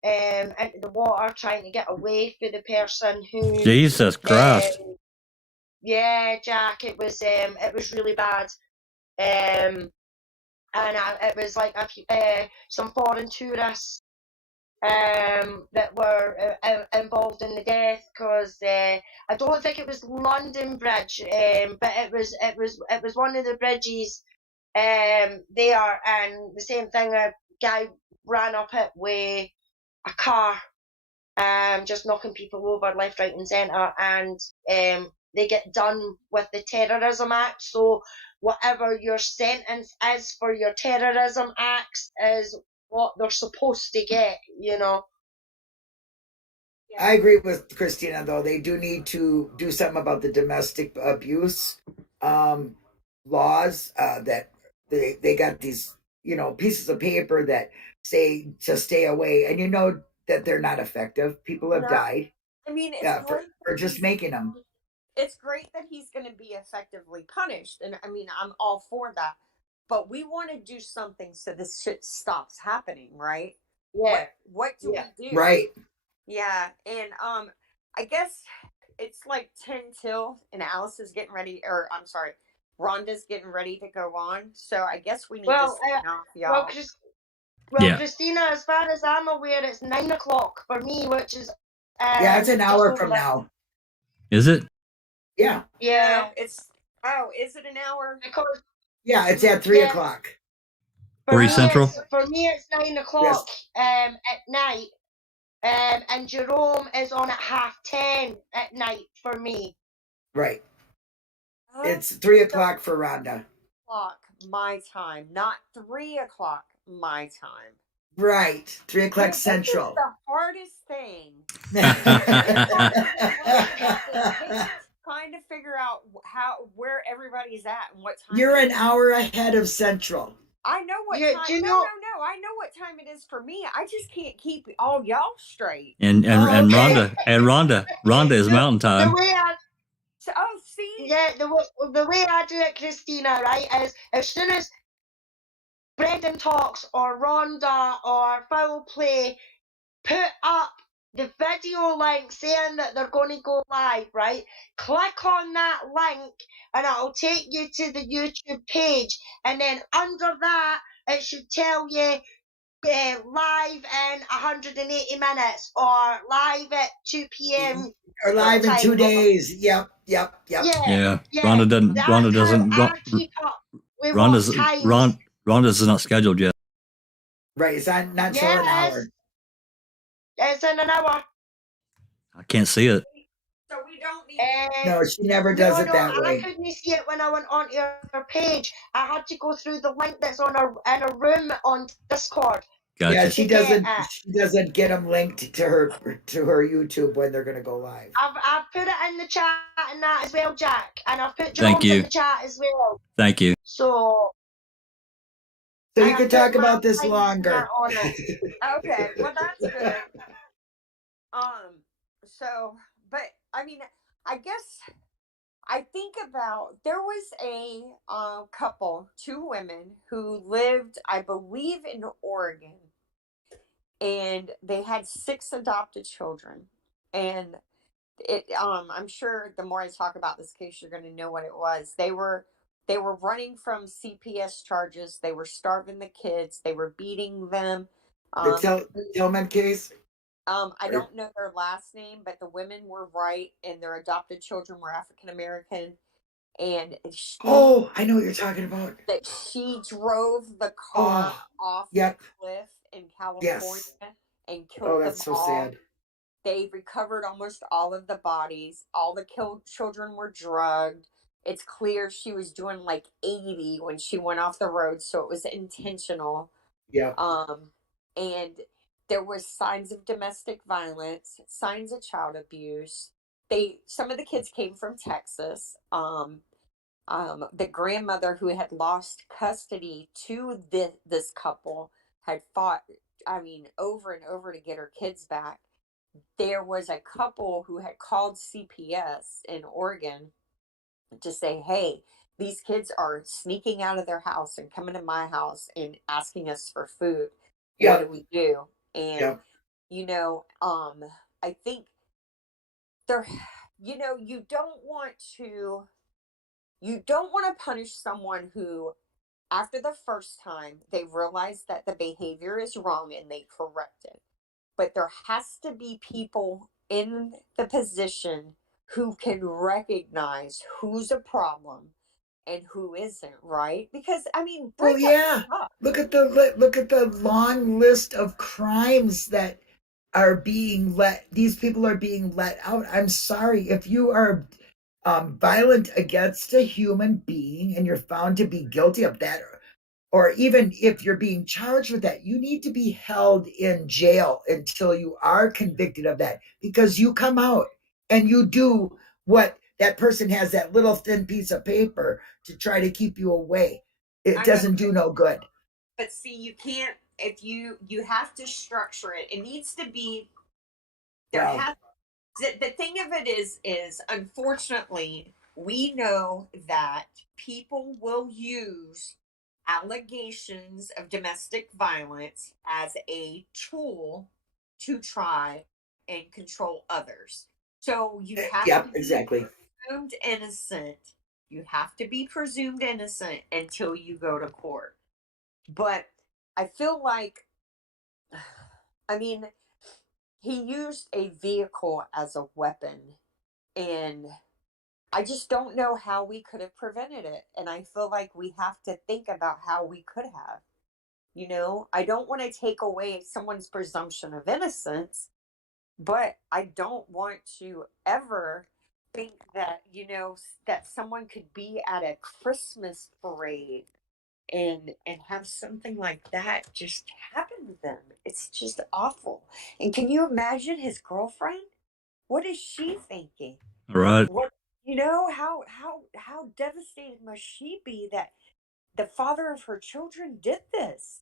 into the water trying to get away from the person who. Jesus Christ! Yeah, Jack, it was really bad. And it was like some foreign tourists that were involved in the death, because I don't think it was London Bridge, but it was one of the bridges there, and the same thing. A guy ran up it with a car, just knocking people over left, right, and centre, and they get done with the Terrorism Act. So whatever your sentence is for your terrorism acts is what they're supposed to get, I agree with Christina, though. They do need to do something about the domestic abuse laws, that they got these, pieces of paper that say to stay away, and that they're not effective. People have died. I mean, for just making them. It's great that he's going to be effectively punished, and I mean, I'm all for that. But we want to do something so this shit stops happening, right? Yeah. What do we do? Right. Yeah, and I guess it's like 10 till, and Alice is getting ready, or I'm sorry, Rhonda's getting ready to go on. So I guess we need to sign off, y'all. Christina, as far as I'm aware, it's 9 o'clock for me, which is it's an hour from now. Is it? Yeah. Is it an hour? It's at 3 o'clock. 3 Central. For me, it's 9 o'clock at night. And Jerome is on at 10:30 at night for me. Right. It's 3 o'clock for Rhonda. o'clock my time, not 3 o'clock my time. Right, 3 o'clock This is Central. the hardest thing. Trying to figure out where everybody's at and what time. You're an hour ahead of Central. I know what Yeah, time. do you No. know- I know what time it is for me. I just can't keep all y'all straight. And okay. Rhonda is Mountain The Time. way I, So, see, yeah, the way I do it, Christina, right, is as soon as Brendan talks or Rhonda or Foul Play put up the video link saying that they're going to go live, right? Click on that link and it'll take you to the YouTube page, and then under that it should tell you live in 180 minutes or live at 2 p.m. Or live in 2 days. Yep. Yeah. Rhonda doesn't. That's Rhonda doesn't. how I keep up with what times. Rhonda's not scheduled yet. Right, it's not till an hour. It's in an hour. I can't see it. so we don't need. No, she never does it that I way. couldn't see it when I went onto her page. I had to go through the link that's in a room on Discord. Gotcha. Yeah, she Yeah. doesn't get them linked to her YouTube when they're gonna go live. I've put it in the chat and that as well, Jack, and I've put Thank John's you. in the chat as well. Thank you. So you can talk about this longer. Okay, well that's good. So, but I mean, I guess I think about there was a couple, 2 women who lived, I believe, in Oregon, and they had 6 adopted children, and I'm sure the more I talk about this case, you're going to know what it was. They were running from CPS charges. They were starving the kids. They were beating them. The Tillman case? I don't know their last name, but the women were right, and their adopted children were African American. And I know what you're talking about. That she drove the car off the cliff in California and killed them that's so all. sad. They recovered almost all of the bodies. All the killed children were drugged. It's clear she was doing like 80 when she went off the road, so it was intentional. Yeah. And there was signs of domestic violence, signs of child abuse. Some of the kids came from Texas. The grandmother who had lost custody to this couple had fought, over and over to get her kids back. There was a couple who had called CPS in Oregon to say, hey, these kids are sneaking out of their house and coming to my house and asking us for food. What do we do? And, I think you don't want to punish someone who, after the first time, they realize that the behavior is wrong and they correct it. But there has to be people in the position who can recognize who's a problem and who isn't, right? Because look at the long list of crimes that are being these people are being let out. I'm sorry, if you are violent against a human being and you're found to be guilty of that, or even if you're being charged with that, you need to be held in jail until you are convicted of that, because you come out and you do what that person has, that little thin piece of paper to try to keep you away. It doesn't do no good. But see, you can't, if you have to structure it. It needs to be, the thing of it is unfortunately, we know that people will use allegations of domestic violence as a tool to try and control others. So you have to be presumed innocent. You have to be presumed innocent until you go to court. But I feel like, he used a vehicle as a weapon, and I just don't know how we could have prevented it. And I feel like we have to think about how we could have. I don't want to take away someone's presumption of innocence, but I don't want to ever think that, that someone could be at a Christmas parade and have something like that just happen to them. It's just awful. And can you imagine his girlfriend? What is she thinking? Right. What how devastated must she be that the father of her children did this?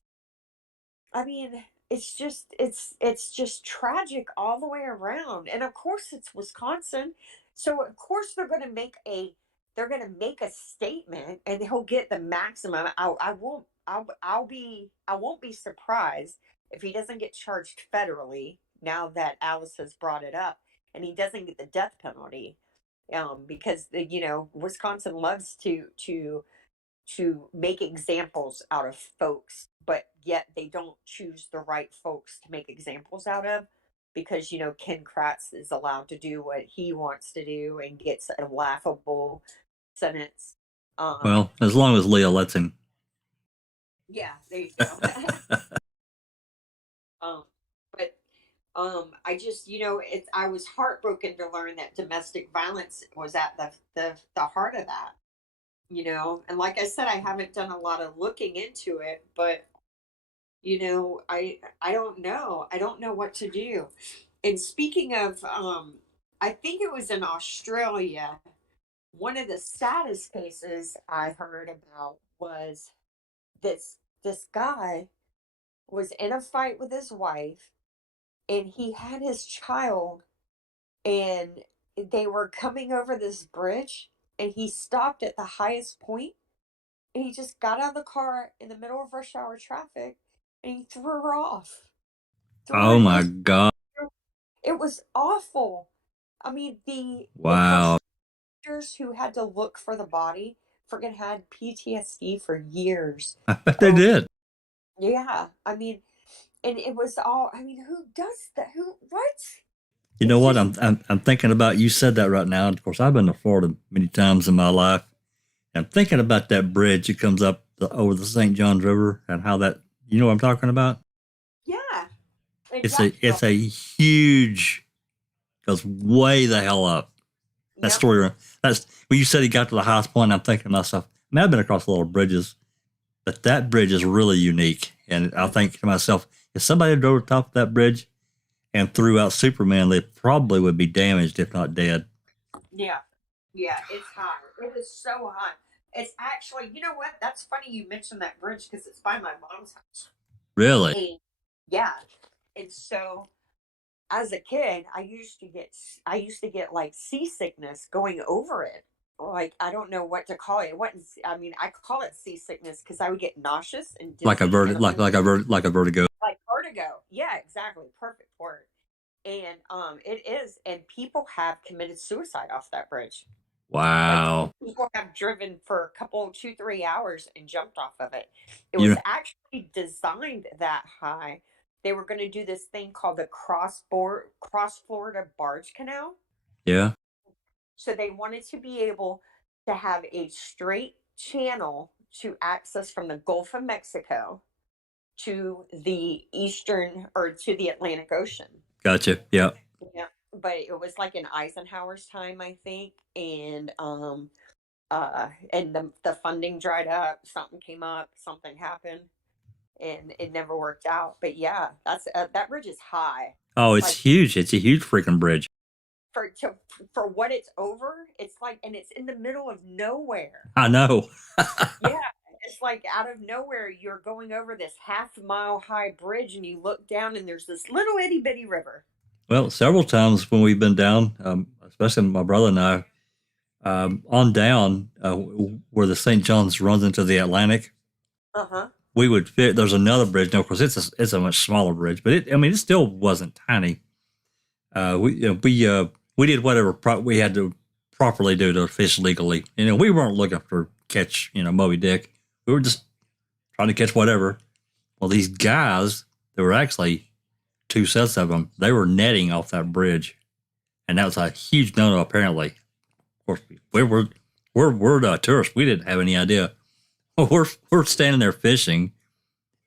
I mean, it's just tragic all the way around. And of course it's Wisconsin. So of course they're going to make a statement and he'll get the maximum. I won't be surprised if he doesn't get charged federally now that Alice has brought it up and he doesn't get the death penalty. Because Wisconsin loves to make examples out of folks, but yet they don't choose the right folks to make examples out of because, Ken Kratz is allowed to do what he wants to do and gets a laughable sentence. Well, as long as Leah lets him. Yeah, there you go. But I just, I was heartbroken to learn that domestic violence was at the heart of that. And like I said, I haven't done a lot of looking into it, but I don't know. I don't know what to do. And speaking of, I think it was in Australia. One of the saddest cases I heard about was this guy was in a fight with his wife, and he had his child, and they were coming over this bridge, and he stopped at the highest point, and he just got out of the car in the middle of rush hour traffic, and he threw her off. Oh my God. It was awful. I mean, the Wow. first who had to look for the body friggin' had PTSD for years. I bet they did. Yeah, I mean, and it was all. I mean, who does that? What? You know what? I'm thinking about. You said that right now. Of course, I've been to Florida many times in my life. I'm thinking about that bridge that comes up over the St. Johns River and how that. You know what I'm talking about? Yeah, exactly. It's a huge. Goes way the hell up. That story. That's when you said he got to the highest point. I'm thinking to myself, man, I've been across a lot of bridges, but that bridge is really unique. And I think to myself, if somebody drove the top of that bridge and threw out Superman, they probably would be damaged, if not dead. Yeah, it's high. It is so high. It's actually, you know what? That's funny you mentioned that bridge because it's by my mom's house. Really? And, yeah, and so as a kid, I used to get like seasickness going over it. Like I don't know what to call it. I call it seasickness because I would get nauseous and dizzy. Like a vertigo. Like a vertigo. Like vertigo. Yeah, exactly. Perfect word. And it is, and people have committed suicide off that bridge. Wow. Like, people have driven for a couple, 2-3 hours and jumped off of it. It was actually designed that high. They were going to do this thing called the Cross Florida Barge Canal. Yeah. So they wanted to be able to have a straight channel to access from the Gulf of Mexico to the to the Atlantic Ocean. Gotcha. Yeah. Yeah. But it was like in Eisenhower's time, I think. And the funding dried up, something came up, something happened, and it never worked out. But yeah, that bridge is high. Oh, it's huge. It's a huge freaking bridge. For what it's over, it's like, and it's in the middle of nowhere. I know. Yeah, it's like out of nowhere, you're going over this 1/2-mile high bridge, and you look down, and there's this little itty bitty river. Well, several times when we've been down, especially my brother and I, on down where the St. Johns runs into the Atlantic. We would fit. There's another bridge. Now, of course, it's a much smaller bridge, but it still wasn't tiny. We did whatever we had to properly do to fish legally. We weren't looking for catch, Moby Dick. We were just trying to catch whatever. Well, these guys, there were actually 2 sets of them. They were netting off that bridge, and that was a huge no-no. Apparently, of course, we're tourists. We didn't have any idea. We're standing there fishing,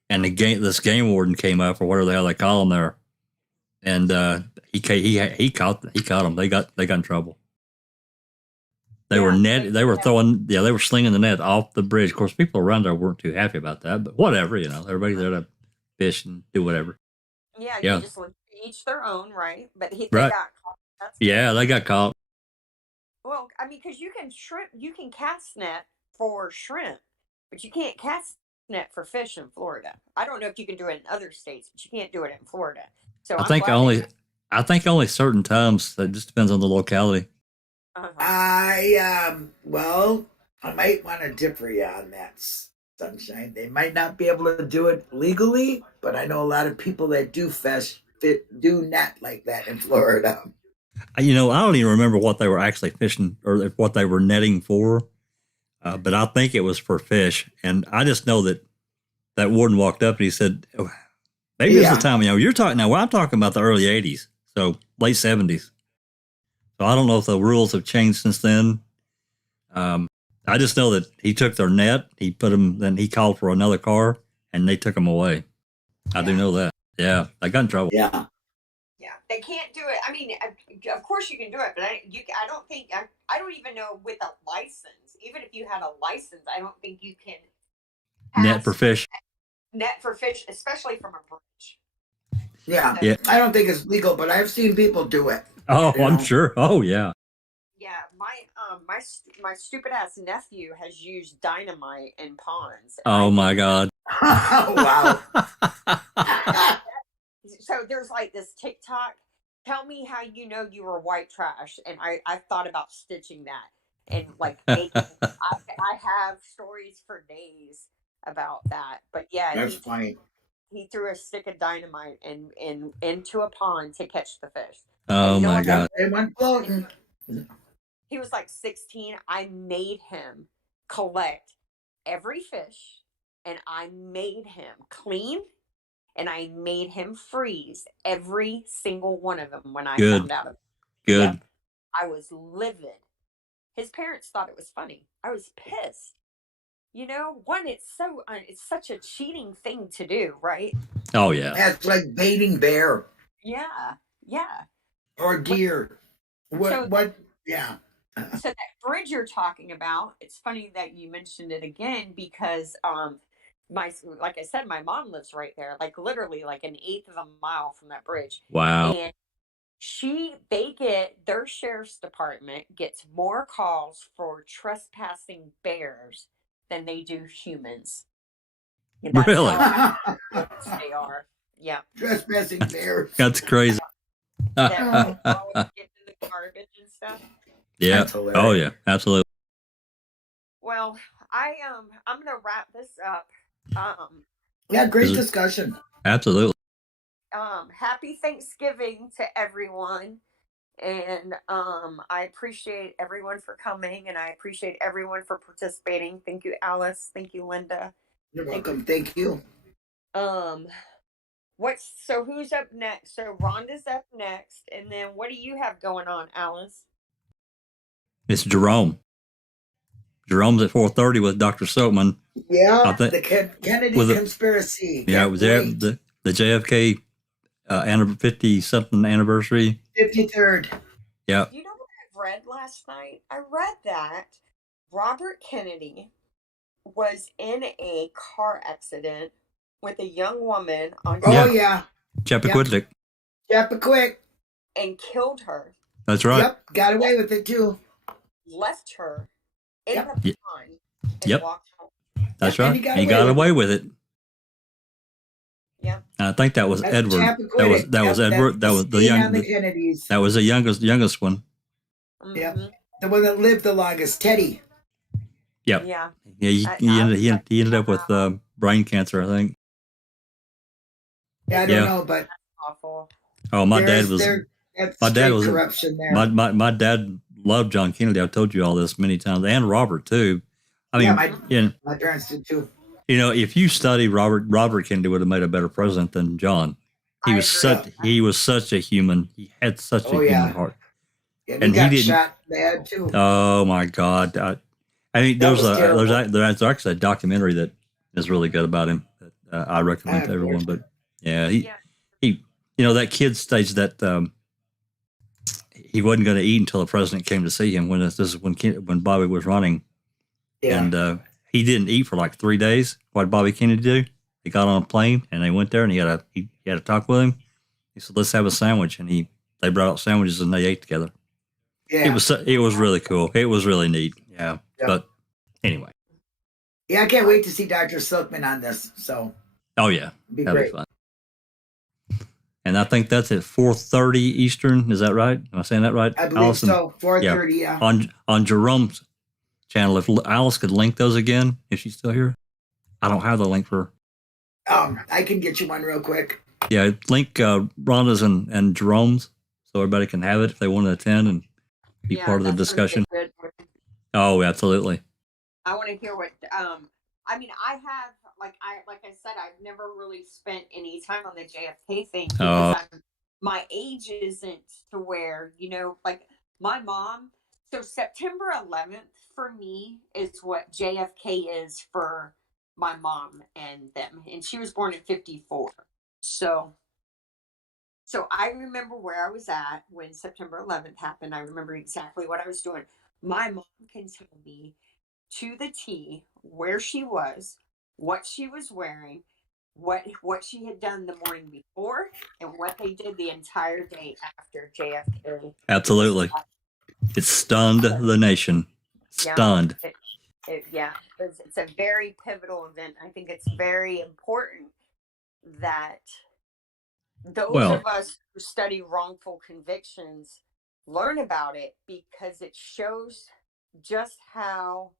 and this game warden came up, or whatever the hell they call them there, and he caught them. They got in trouble. They were they were throwing, they were slinging the net off the bridge. Of course, people around there weren't too happy about that, but whatever, everybody's there to fish and do whatever. Yeah, Yeah. you just each their own, right? But they Right. got caught. That's Yeah, they got caught. Well, I mean, because you can cast net for shrimp, but you can't cast net for fish in Florida. I don't know if you can do it in other states, but you can't do it in Florida. So I think only certain times. That just depends on the locality. Well, I might want to differ you on that, Sunshine. They might not be able to do it legally, but I know a lot of people that do do net like that in Florida. I don't even remember what they were actually fishing or what they were netting for, but I think it was for fish. And I just know that warden walked up and he said, maybe it's the time, you're talking now. Well, I'm talking about the early 80s, so late 70s. So I don't know if the rules have changed since then. I just know that he took their net, he put them, then he called for another car and they took them away. I do know that. Yeah, they got in trouble. Yeah. Yeah, they can't do it. I mean, of course you can do it, but I don't even know with a license. Even if you had a license, I don't think you can net for fish. Net for fish, especially from a bridge. Yeah. Yeah. I don't think it's legal, but I've seen people do it. Oh, I'm sure. Oh, yeah. Yeah, my stupid ass nephew has used dynamite in ponds. Oh my God. Wow. So there's like this TikTok. Tell me how you know you were white trash, and I thought about stitching that and like making. I have stories for days about that, but yeah, that's funny. He threw a stick of dynamite into a pond to catch the fish. Oh my God! It went floating. He was like 16. I made him collect every fish, and I made him clean, and I made him freeze every single one of them when I found out of it. Good. Yep. I was livid. His parents thought it was funny. I was pissed. It's such a cheating thing to do, right? Oh yeah. That's like baiting bear. Yeah. Yeah. Or deer. What? Yeah. So that bridge you're talking about, it's funny that you mentioned it again because like I said, my mom lives right there, like literally like an eighth of a mile from that bridge. Wow. And their sheriff's department gets more calls for trespassing bears than they do humans. That's really? They are. Yeah. Trespassing bears. That's crazy. That get in the garbage and stuff. Yeah. Oh yeah. Absolutely. Well, I'm gonna wrap this up. Yeah, great discussion. Absolutely. Happy Thanksgiving to everyone. And I appreciate everyone for coming, and I appreciate everyone for participating. Thank you, Alice. Thank you, Linda. You're welcome. Thank you. So who's up next? So Rhonda's up next, and then what do you have going on, Alice? It's Jerome. Jerome's at 4:30 with Dr. Silkman. Yeah, the Kennedy conspiracy. Yeah, it was there. The JFK 50-something anniversary. 53rd. Yeah. You know what I read last night? I read that Robert Kennedy was in a car accident with a young woman on. Oh yeah. Chappaquiddick. Chappaquiddick. And killed her. That's right. Yep, got away with it too. Left her in the pond and walked home. That's right. He got away with it. Yeah. And I think that was Edward. That was Edward. That was the young. That was the youngest one. Mm-hmm. Yeah. The one that lived the longest, Teddy. Yep. Yeah. Yeah. He ended up with brain cancer, I think. Yeah, I don't know, but awful. Oh, my dad was corruption there. My dad loved John Kennedy. I've told you all this many times, and Robert too. I mean, my parents did too. If you study Robert Kennedy would have made a better president than John. He was such a human. He had such a human heart. Yeah, and he got shot bad too. Oh my God! I mean, there's actually a documentary that is really good about him that I recommend to everyone. But yeah, he that kid stage that he wasn't going to eat until the president came to see him. This is when Bobby was running, and he didn't eat for like 3 days. What did Bobby Kennedy do? He got on a plane and they went there and he had a talk with him. He said, "Let's have a sandwich," and they brought out sandwiches and they ate together. Yeah, it was really cool. It was really neat. Yeah, but anyway. Yeah, I can't wait to see Dr. Silkman on this. So. Oh yeah, that'd be fun. And I think that's at 4:30 Eastern. Is that right? Am I saying that right? I believe so. 4:30. Yeah. On Jerome's channel. If Alice could link those again, if she's still here. I don't have the link for. I can get you one real quick. Yeah, link Rhonda's and Jerome's so everybody can have it if they want to attend and be part of the discussion. Oh, absolutely. I want to hear what. I mean, I have like I said, I've never really spent any time on the JFK thing because my age isn't to where, like my mom. So September 11th for me is what JFK is for my mom and them, and she was born in 54. So I remember where I was at when September 11th happened. I remember exactly what I was doing. My mom can tell me to the T where she was, what she was wearing, what she had done the morning before, and what they did the entire day after JFK. Absolutely. It stunned the nation. Stunned. It's a very pivotal event. I think it's very important that those of us who study wrongful convictions learn about it, because it shows just how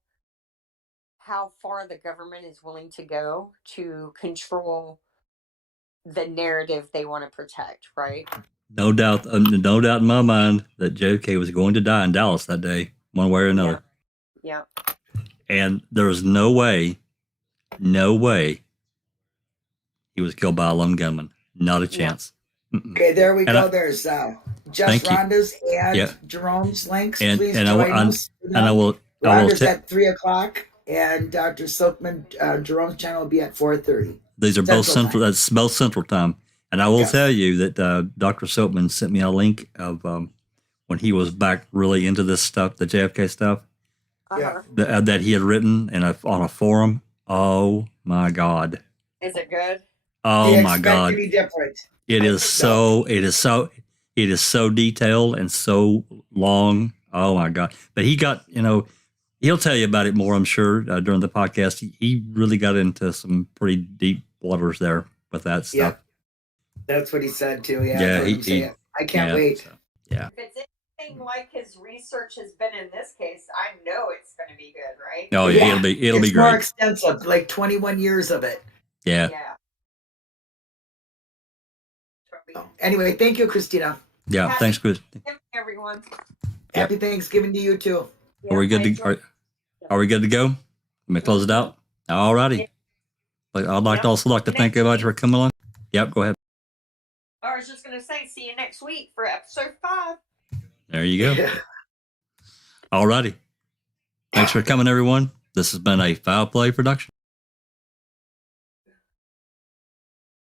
far the government is willing to go to control the narrative they want to protect, right? No doubt in my mind that JFK was going to die in Dallas that day, one way or another. Yeah. And there was no way he was killed by a lone gunman. Not a chance. Yeah. Okay, there we go. There's Just Rhonda's and Jerome's links. Please join us. I will Rhonda's at 3:00, and Dr. Silkman, Jerome's channel will be at 4:30. These are both central. That's both Central Time. And I will tell you that Dr. Silkman sent me a link of when he was back really into this stuff, the JFK stuff, that he had written on a forum. Oh my God! Is it good? Oh my God! To be different. It is so detailed and so long. Oh my God! But he got, he'll tell you about it more, I'm sure, during the podcast. He really got into some pretty deep waters there with that stuff. Yeah. That's what he said too. Yeah, I can't wait. So, yeah. If it's anything like his research has been in this case, I know it's going to be good, right? Oh yeah, it'll be great. More extensive, like 21 years of it. Yeah. Anyway, thank you, Christina. Yeah, thanks, Chris. Everyone. Happy Thanksgiving to you too. Are we good to Are we good to go? Let me close it out. All righty. I'd like to thank everybody for coming on. Yep, go ahead. I was just going to say, see you next week for episode 5. There you go. All righty. Thanks for coming, everyone. This has been a Foul Play production.